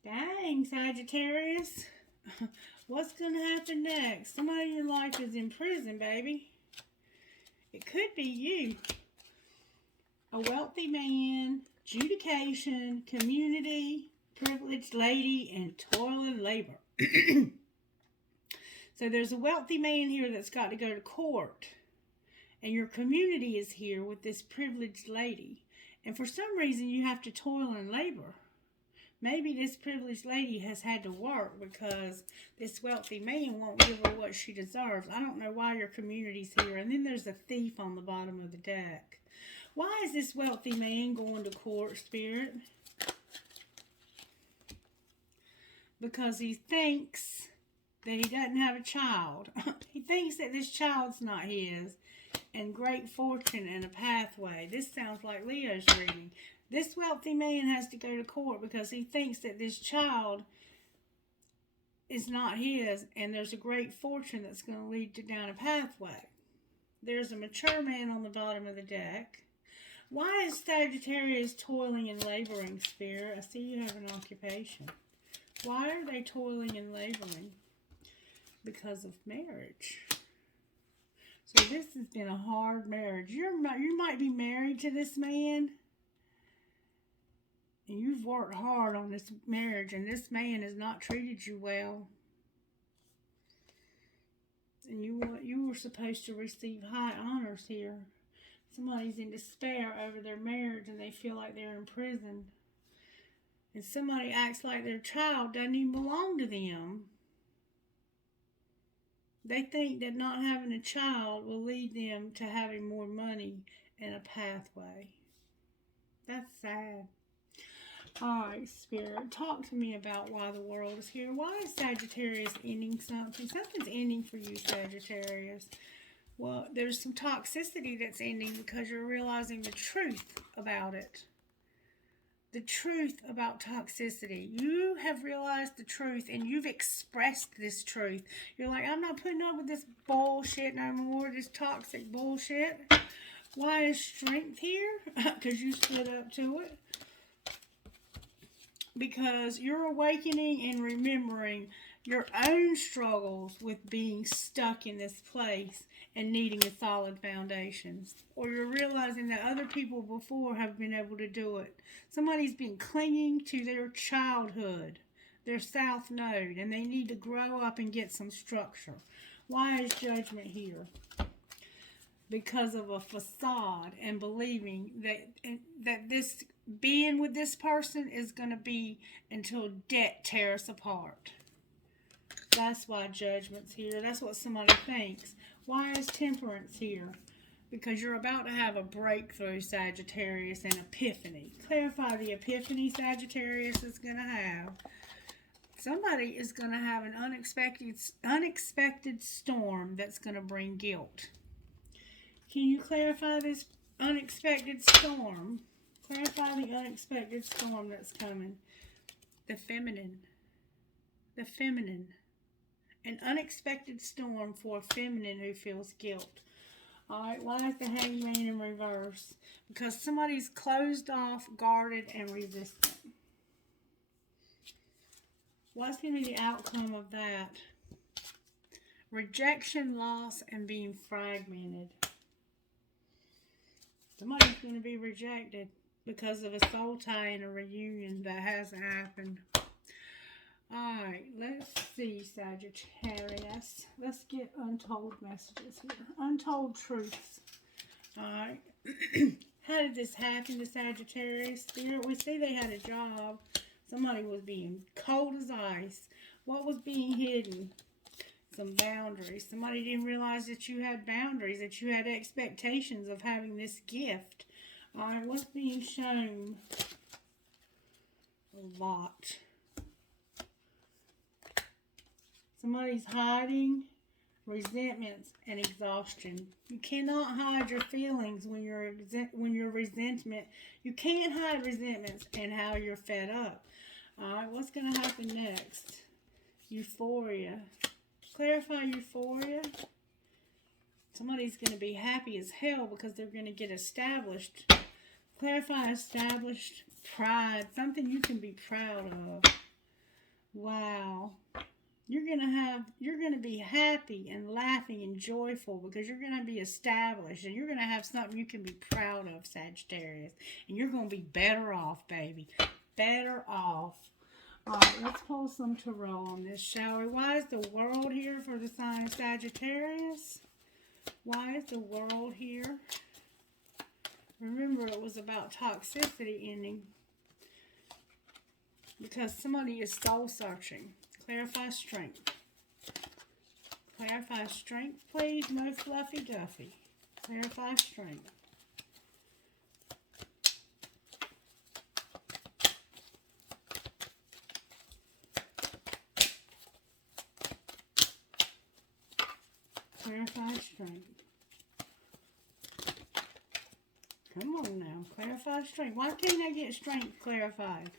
Dang, Sagittarius. What's going to happen next? Somebody in your life is in prison, baby. It could be you. A wealthy man, adjudication, community, privileged lady, and toil and labor. So there's a wealthy man here that's got to go to court. And your community is here with this privileged lady. And for some reason, you have to toil and labor. Maybe this privileged lady has had to work because this wealthy man won't give her what she deserves. I don't know why your community's here. And then there's a thief on the bottom of the deck. Why is this wealthy man going to court, Spirit? Because he thinks that he doesn't have a child. He thinks that this child's not his. And great fortune and a pathway. This sounds like Leo's reading. This wealthy man has to go to court because he thinks that this child is not his, and there's a great fortune that's going to lead down a pathway. There's a mature man on the bottom of the deck. Why is Sagittarius toiling and laboring, Spirit? I see you have an occupation. Why are they toiling and laboring? Because of marriage. So this has been a hard marriage. You might be married to this man, and you've worked hard on this marriage, and this man has not treated you well. And you were supposed to receive high honors here. Somebody's in despair over their marriage, and they feel like they're in prison. And somebody acts like their child doesn't even belong to them. They think that not having a child will lead them to having more money and a pathway. That's sad. Alright, Spirit, talk to me about why the world is here. Why is Sagittarius ending something? Something's ending for you, Sagittarius. Well, there's some toxicity that's ending because you're realizing the truth about it. The truth about toxicity. You have realized the truth and you've expressed this truth. You're like, I'm not putting up with this bullshit no more, this toxic bullshit. Why is strength here? Because you stood up to it. Because you're awakening and remembering your own struggles with being stuck in this place and needing a solid foundation. Or you're realizing that other people before have been able to do it. Somebody's been clinging to their childhood, their south node, and they need to grow up and get some structure. Why is judgment here? Because of a facade and believing that this being with this person is going to be until debt tears us apart. That's why judgment's here. That's what somebody thinks. Why is temperance here? Because you're about to have a breakthrough, Sagittarius, and epiphany. Clarify the epiphany Sagittarius is going to have. Somebody is going to have an unexpected storm that's going to bring guilt. Can you clarify this unexpected storm? Clarify the unexpected storm that's coming. The feminine. The feminine. An unexpected storm for a feminine who feels guilt. Alright, why is the hangman in reverse? Because somebody's closed off, guarded, and resistant. What's going to be the outcome of that? Rejection, loss, and being fragmented. Somebody's going to be rejected because of a soul tie and a reunion that hasn't happened. Alright, let's see, Sagittarius. Let's get untold messages here. Untold truths. Alright. How did this happen to Sagittarius? Spirit, we see they had a job. Somebody was being cold as ice. What was being hidden? Some boundaries. Somebody didn't realize that you had boundaries, that you had expectations of having this gift. Alright, what's being shown? A lot. Somebody's hiding resentments and exhaustion. You cannot hide your feelings when you're resentment. You can't hide resentments and how you're fed up. Alright, what's going to happen next? Euphoria. Clarify euphoria. Somebody's going to be happy as hell because they're going to get established. Clarify established. Pride. Something you can be proud of. Wow. You're going to be happy and laughing and joyful because you're going to be established and you're going to have something you can be proud of, Sagittarius. And you're going to be better off, baby. Better off. Alright, let's pull some tarot on this, shall we? Why is the world here for the sign of Sagittarius? Why is the world here? Remember, it was about toxicity ending. Because somebody is soul searching. Clarify strength. Clarify strength, please. No fluffy duffy. Clarify strength. strength. Come on now. Clarify strength. Why can't I get strength clarified?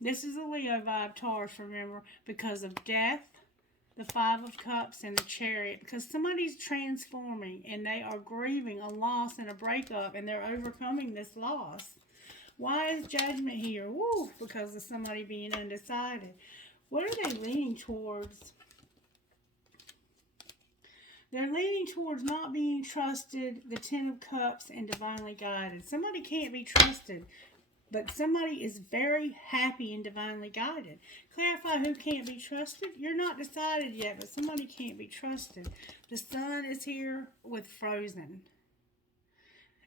This is a Leo vibe, Taurus, remember, because of death, the Five of Cups, and the Chariot. Because somebody's transforming and they are grieving a loss and a breakup and they're overcoming this loss. Why is Judgment here? Woo! Because of somebody being undecided. What are they leaning towards? They're leaning towards not being trusted, the Ten of Cups, and divinely guided. Somebody can't be trusted, but somebody is very happy and divinely guided. Clarify who can't be trusted. You're not decided yet, but somebody can't be trusted. The Sun is here with Frozen.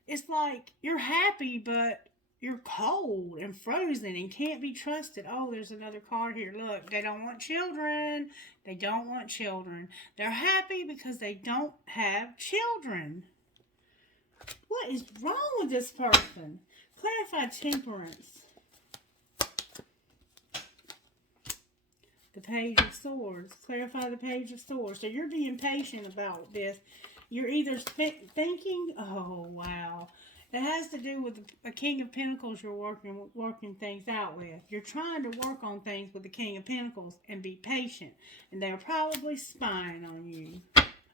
It's like you're happy, but you're cold and frozen and can't be trusted. Oh, there's another card here. Look, they don't want children. They don't want children. They're happy because they don't have children. What is wrong with this person? Clarify Temperance. The Page of Swords. Clarify the Page of Swords. So you're being patient about this. You're either thinking, oh, wow. It has to do with a King of Pentacles you're working things out with. You're trying to work on things with the King of Pentacles and be patient. And they're probably spying on you.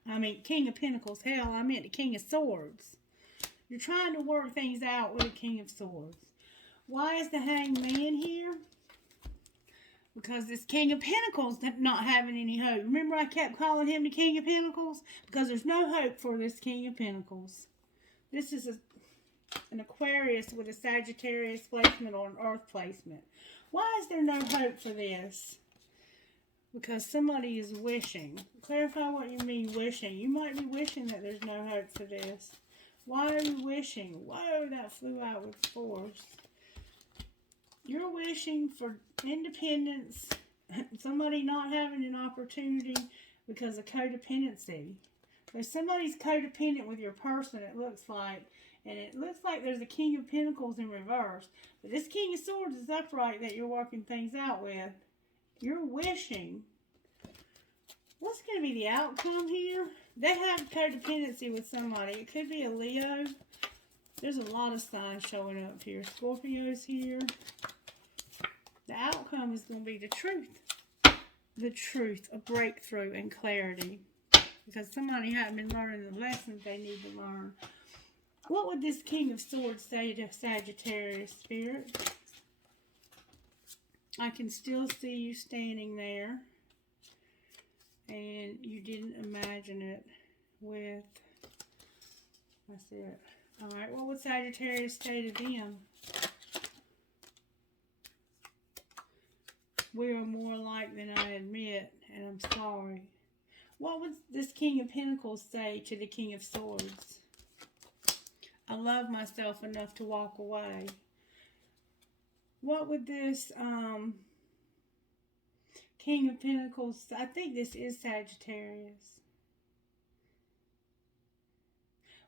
I mean, King of Pentacles. Hell, I meant the King of Swords. You're trying to work things out with the King of Swords. Why is the Hanged Man here? Because this King of Pentacles not having any hope. Remember I kept calling him the King of Pentacles? Because there's no hope for this King of Pentacles. This is an Aquarius with a Sagittarius placement or an Earth placement. Why is there no hope for this? Because somebody is wishing. Clarify what you mean wishing. You might be wishing that there's no hope for this. Why are you wishing? Whoa, that flew out with force. You're wishing for independence. Somebody not having an opportunity because of codependency. So somebody's codependent with your person, it looks like. And it looks like there's a King of Pentacles in reverse. But this King of Swords is upright that you're working things out with. You're wishing. What's going to be the outcome here? They have codependency with somebody. It could be a Leo. There's a lot of signs showing up here. Scorpio's here. The outcome is going to be the truth. The truth, a breakthrough and clarity. Because somebody hasn't been learning the lessons they need to learn. What would this King of Swords say to Sagittarius, Spirit? I can still see you standing there. And you didn't imagine it with... That's it. Alright, what would Sagittarius say to them? We are more alike than I admit, and I'm sorry. What would this King of Pentacles say to the King of Swords? I love myself enough to walk away. What would this King of Pentacles, I think this is Sagittarius.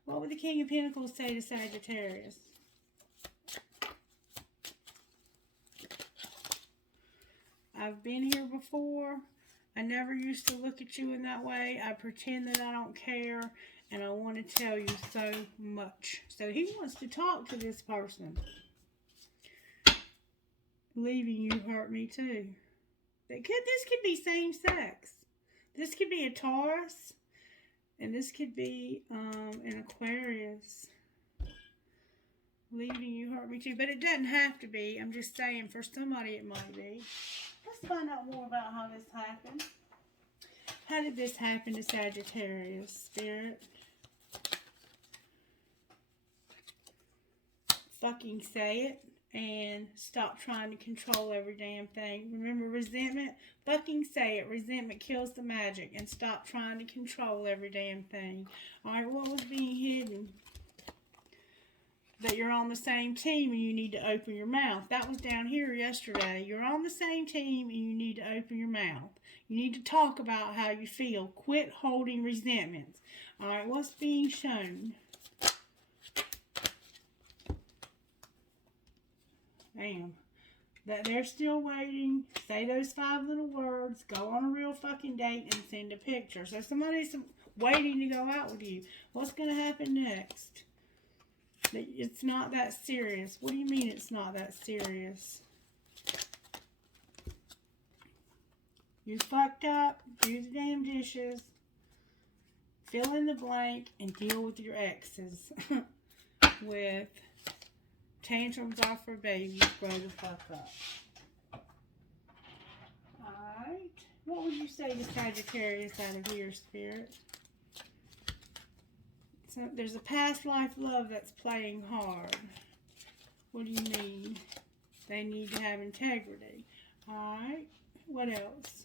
What would the King of Pentacles say to Sagittarius? I've been here before. I never used to look at you in that way. I pretend that I don't care. And I want to tell you so much. So he wants to talk to this person. Leaving you hurt me too. This could be same sex. This could be a Taurus. And this could be an Aquarius. Leaving you hurt me too. But it doesn't have to be. I'm just saying for somebody it might be. Let's find out more about how this happened. How did this happen to Sagittarius, Spirit? Fucking say it and stop trying to control every damn thing. Remember resentment? Fucking say it. Resentment kills the magic. And stop trying to control every damn thing. Alright, what was being hidden? That you're on the same team and you need to open your mouth. That was down here yesterday. You're on the same team and you need to open your mouth. You need to talk about how you feel. Quit holding resentments. Alright, what's being shown? Damn. That they're still waiting. Say those 5 little words. Go on a real fucking date and send a picture. So somebody's waiting to go out with you. What's going to happen next? It's not that serious. What do you mean it's not that serious? You fucked up, do the damn dishes, fill in the blank, and deal with your exes with tantrums off for babies. Grow the fuck up. Alright. What would you say to Sagittarius out of here, Spirit? So there's a past life love that's playing hard. What do you mean? They need to have integrity. Alright. What else?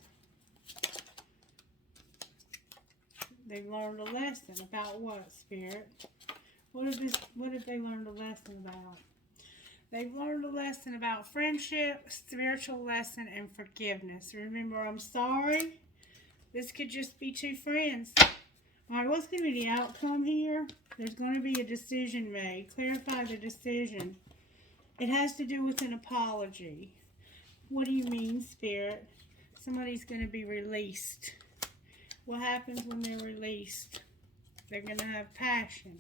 They've learned a lesson about what, Spirit? What have they learned a lesson about? They've learned a lesson about friendship, spiritual lesson, and forgiveness. Remember, I'm sorry. This could just be two friends. All right, what's going to be the outcome here? There's going to be a decision made. Clarify the decision. It has to do with an apology. What do you mean, Spirit? Somebody's going to be released. What happens when they're released? They're going to have passion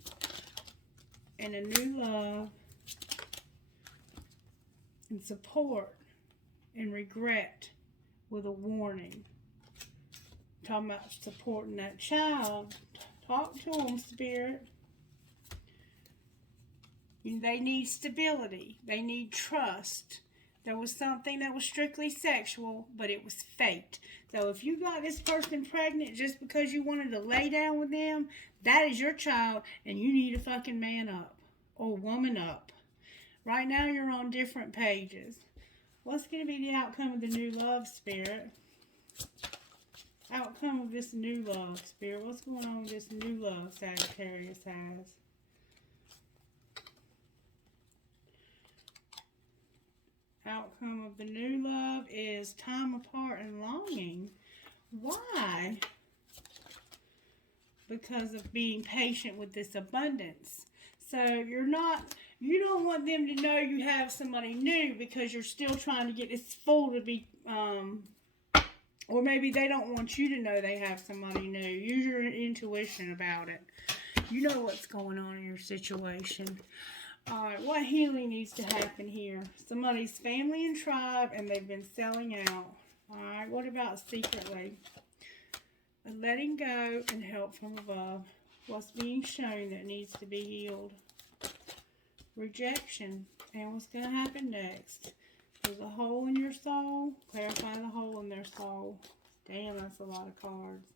and a new love and support and regret with a warning. Talking about supporting that child. Talk to them, Spirit. They need stability. They need trust. There was something that was strictly sexual, but it was faked. So if you got this person pregnant just because you wanted to lay down with them, that is your child, and you need to fucking man up or woman up. Right now, you're on different pages. What's going to be the outcome of the new love, Spirit? Outcome of this new love, Spirit. What's going on with this new love Sagittarius has? Outcome of the new love is time apart and longing. Why? Because of being patient with this abundance. So you don't want them to know you have somebody new because you're still trying to get this fool to be, or maybe they don't want you to know they have somebody new. Use your intuition about it. You know what's going on in your situation. Alright, what healing needs to happen here? Somebody's family and tribe, and they've been selling out. Alright, what about secretly? Letting go and help from above. What's being shown that needs to be healed? Rejection. And what's going to happen next? There's a hole in your soul. Clarify the hole in their soul. Damn, that's a lot of cards.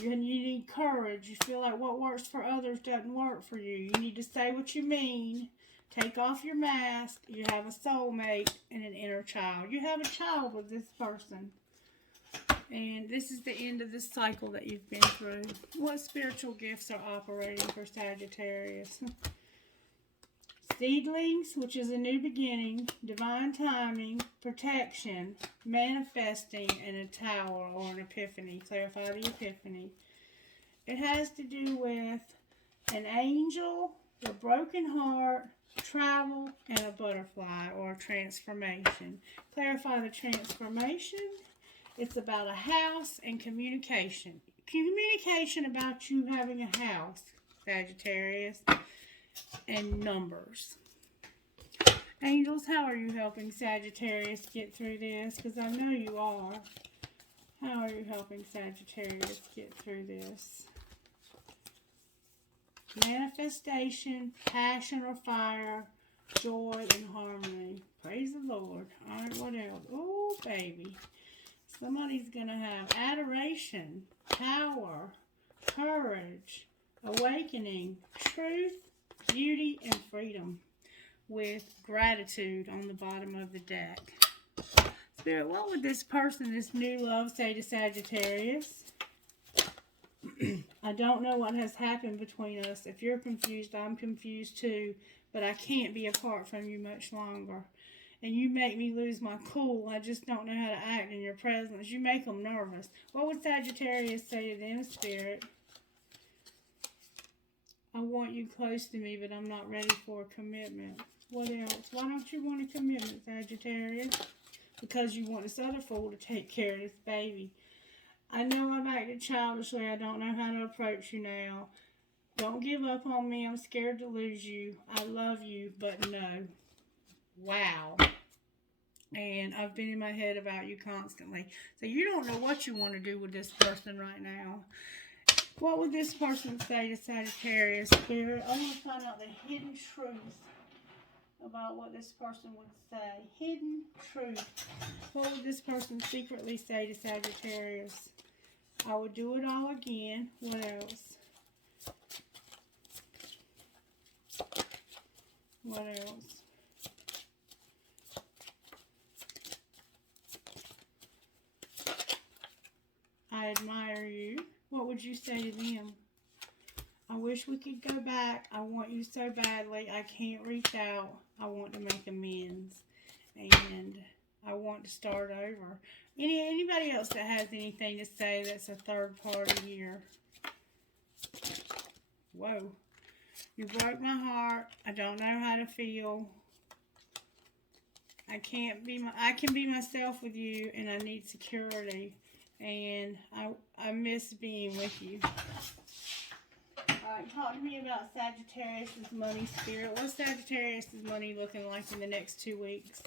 You need courage. You feel like what works for others doesn't work for you. You need to say what you mean. Take off your mask. You have a soulmate and an inner child. You have a child with this person. And this is the end of this cycle that you've been through. What spiritual gifts are operating for Sagittarius? Seedlings, which is a new beginning, divine timing, protection, manifesting, and a tower or an epiphany. Clarify the epiphany. It has to do with an angel, a broken heart, travel, and a butterfly or a transformation. Clarify the transformation. It's about a house and communication. Communication about you having a house, Sagittarius, and numbers. Angels, how are you helping Sagittarius get through this? Because I know you are. How are you helping Sagittarius get through this? Manifestation, passion or fire, joy and harmony. Praise the Lord. All right, what else? Oh, baby. Somebody's going to have adoration, power, courage, awakening, truth, beauty, and freedom with gratitude on the bottom of the deck. Spirit, what would this person, this new love, say to Sagittarius? I don't know what has happened between us. If you're confused, I'm confused too, but I can't be apart from you much longer. And you make me lose my cool. I just don't know how to act in your presence. You make them nervous. What would Sagittarius say to them, Spirit? I want you close to me, but I'm not ready for a commitment. What else? Why don't you want a commitment, Sagittarius? Because you want this other fool to take care of this baby. I know I'm acting childishly. I don't know how to approach you now. Don't give up on me. I'm scared to lose you. I love you, but no. Wow. And I've been in my head about you constantly. So you don't know what you want to do with this person right now. What would this person say to Sagittarius Spirit? I want to find out the hidden truth about what this person would say. Hidden truth. What would this person secretly say to Sagittarius? I would do it all again. What else? What else? I admire you. What would you say to them? I wish we could go back. I want you so badly. I can't reach out. I want to make amends. And I want to start over. Anybody else that has anything to say that's a third party here? Whoa. You broke my heart. I don't know how to feel. I can be myself with you, and I need security. And I miss being with you. Alright, talk to me about Sagittarius' money spirit. What's Sagittarius' money looking like in the next 2 weeks?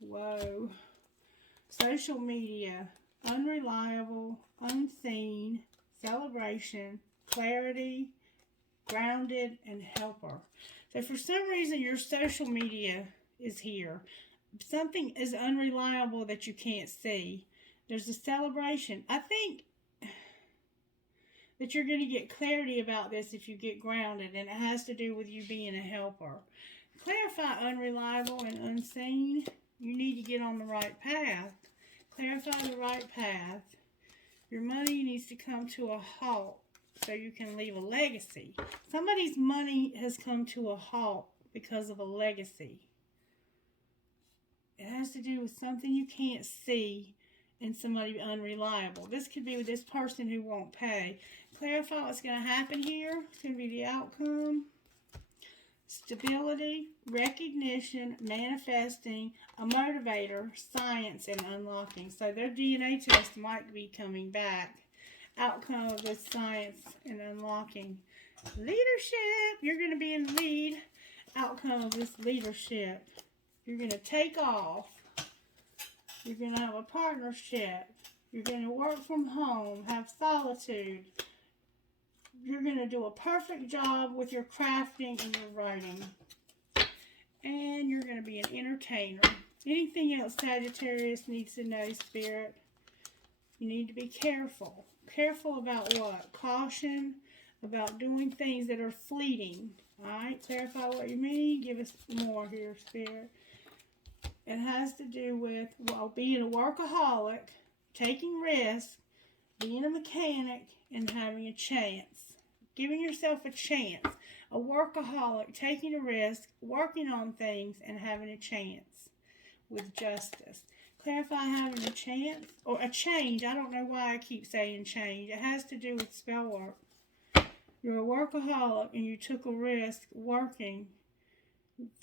Whoa. Social media. Unreliable, unseen, celebration, clarity, grounded, and helper. So for some reason your social media is here. Something is unreliable that you can't see. There's a celebration. I think that you're going to get clarity about this if you get grounded, and it has to do with you being a helper. Clarify unreliable and unseen. You need to get on the right path. Clarify the right path. Your money needs to come to a halt so you can leave a legacy. Somebody's money has come to a halt because of a legacy. It has to do with something you can't see and somebody unreliable. This could be with this person who won't pay. Clarify what's going to happen here. It's going to be the outcome. Stability, recognition, manifesting, a motivator, science, and unlocking. So their DNA test might be coming back. Outcome of this science and unlocking. Leadership. You're going to be in the lead. Outcome of this leadership. You're going to take off. You're going to have a partnership. You're going to work from home, have solitude. You're going to do a perfect job with your crafting and your writing. And you're going to be an entertainer. Anything else Sagittarius needs to know, Spirit? You need to be careful. Careful about what? Caution about doing things that are fleeting. Alright, clarify what you mean. Give us more here, Spirit. It has to do with, well, being a workaholic, taking risks, being a mechanic, and having a chance. Giving yourself a chance. A workaholic, taking a risk, working on things, and having a chance with justice. Clarify having a chance, or a change. I don't know why I keep saying change. It has to do with spell work. You're a workaholic, and you took a risk working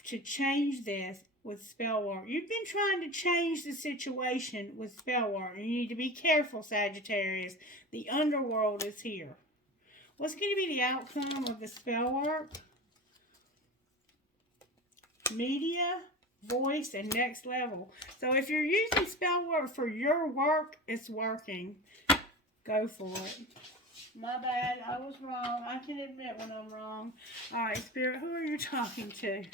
to change this with spell work. You've been trying to change the situation with spell work. You need to be careful, Sagittarius. The underworld is here. What's going to be the outcome of the spell work? Media, voice, and next level. So if you're using spell work for your work, it's working. Go for it. My bad. I was wrong. I can admit when I'm wrong. All right, Spirit, who are you talking to?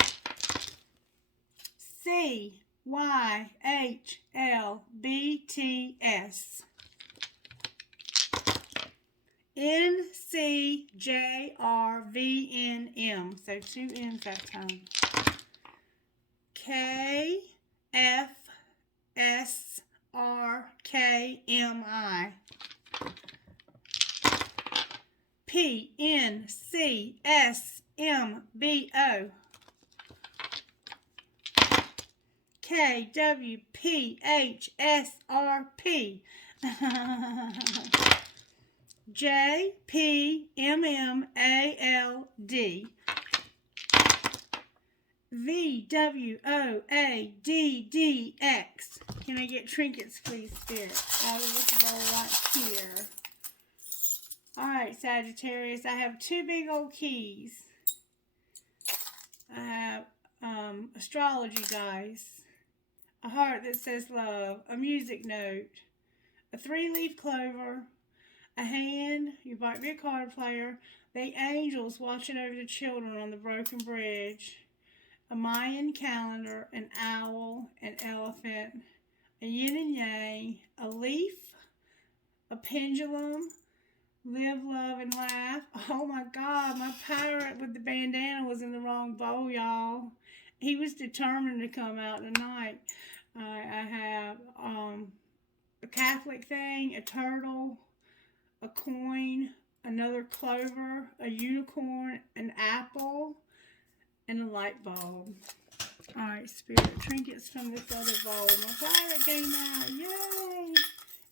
CYHLBTS. NCJRVNM. So 2 N's that time. KFSRKMI. PNCSMBO. KWPHSRP. JPMMALD. VWOADDX. Can I get trinkets, please, Spirit? Out of this bowl right here. Alright, Sagittarius, I have two big old keys. I have astrology dice, a heart that says love, a music note, a 3-leaf clover, a hand, you might be a card player, the angels watching over the children on the broken bridge, a Mayan calendar, an owl, an elephant, a yin and yang, a leaf, a pendulum, live, love, and laugh. Oh my God, my pirate with the bandana was in the wrong bowl, y'all. He was determined to come out tonight. I have a Catholic thing, a turtle, a coin, another clover, a unicorn, an apple, and a light bulb. Alright, Spirit, trinkets from this other bowl. My pirate came out. Yay!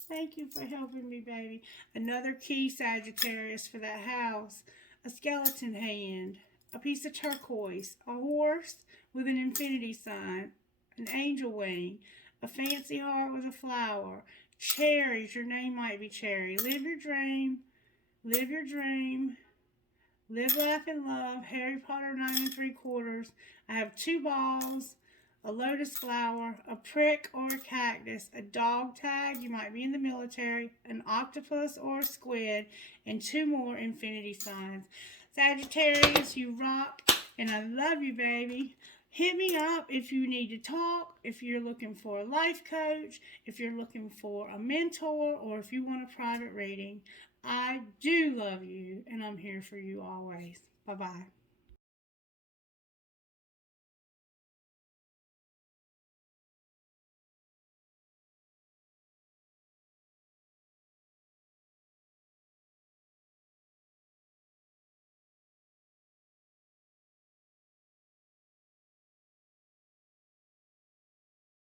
Thank you for helping me, baby. Another key, Sagittarius, for that house. A skeleton hand. A piece of turquoise. A horse with an infinity sign. An angel wing. A fancy heart with a flower. Cherries. Your name might be Cherry. Live your dream. Live your dream. Live, laugh, and love. Harry Potter 9 3/4. I have 2 balls, a lotus flower, a prick or a cactus, a dog tag, you might be in the military, an octopus or a squid, and 2 more infinity signs. Sagittarius, you rock, and I love you, baby. Hit me up if you need to talk, if you're looking for a life coach, if you're looking for a mentor, or if you want a private reading. I do love you, and I'm here for you always. Bye-bye.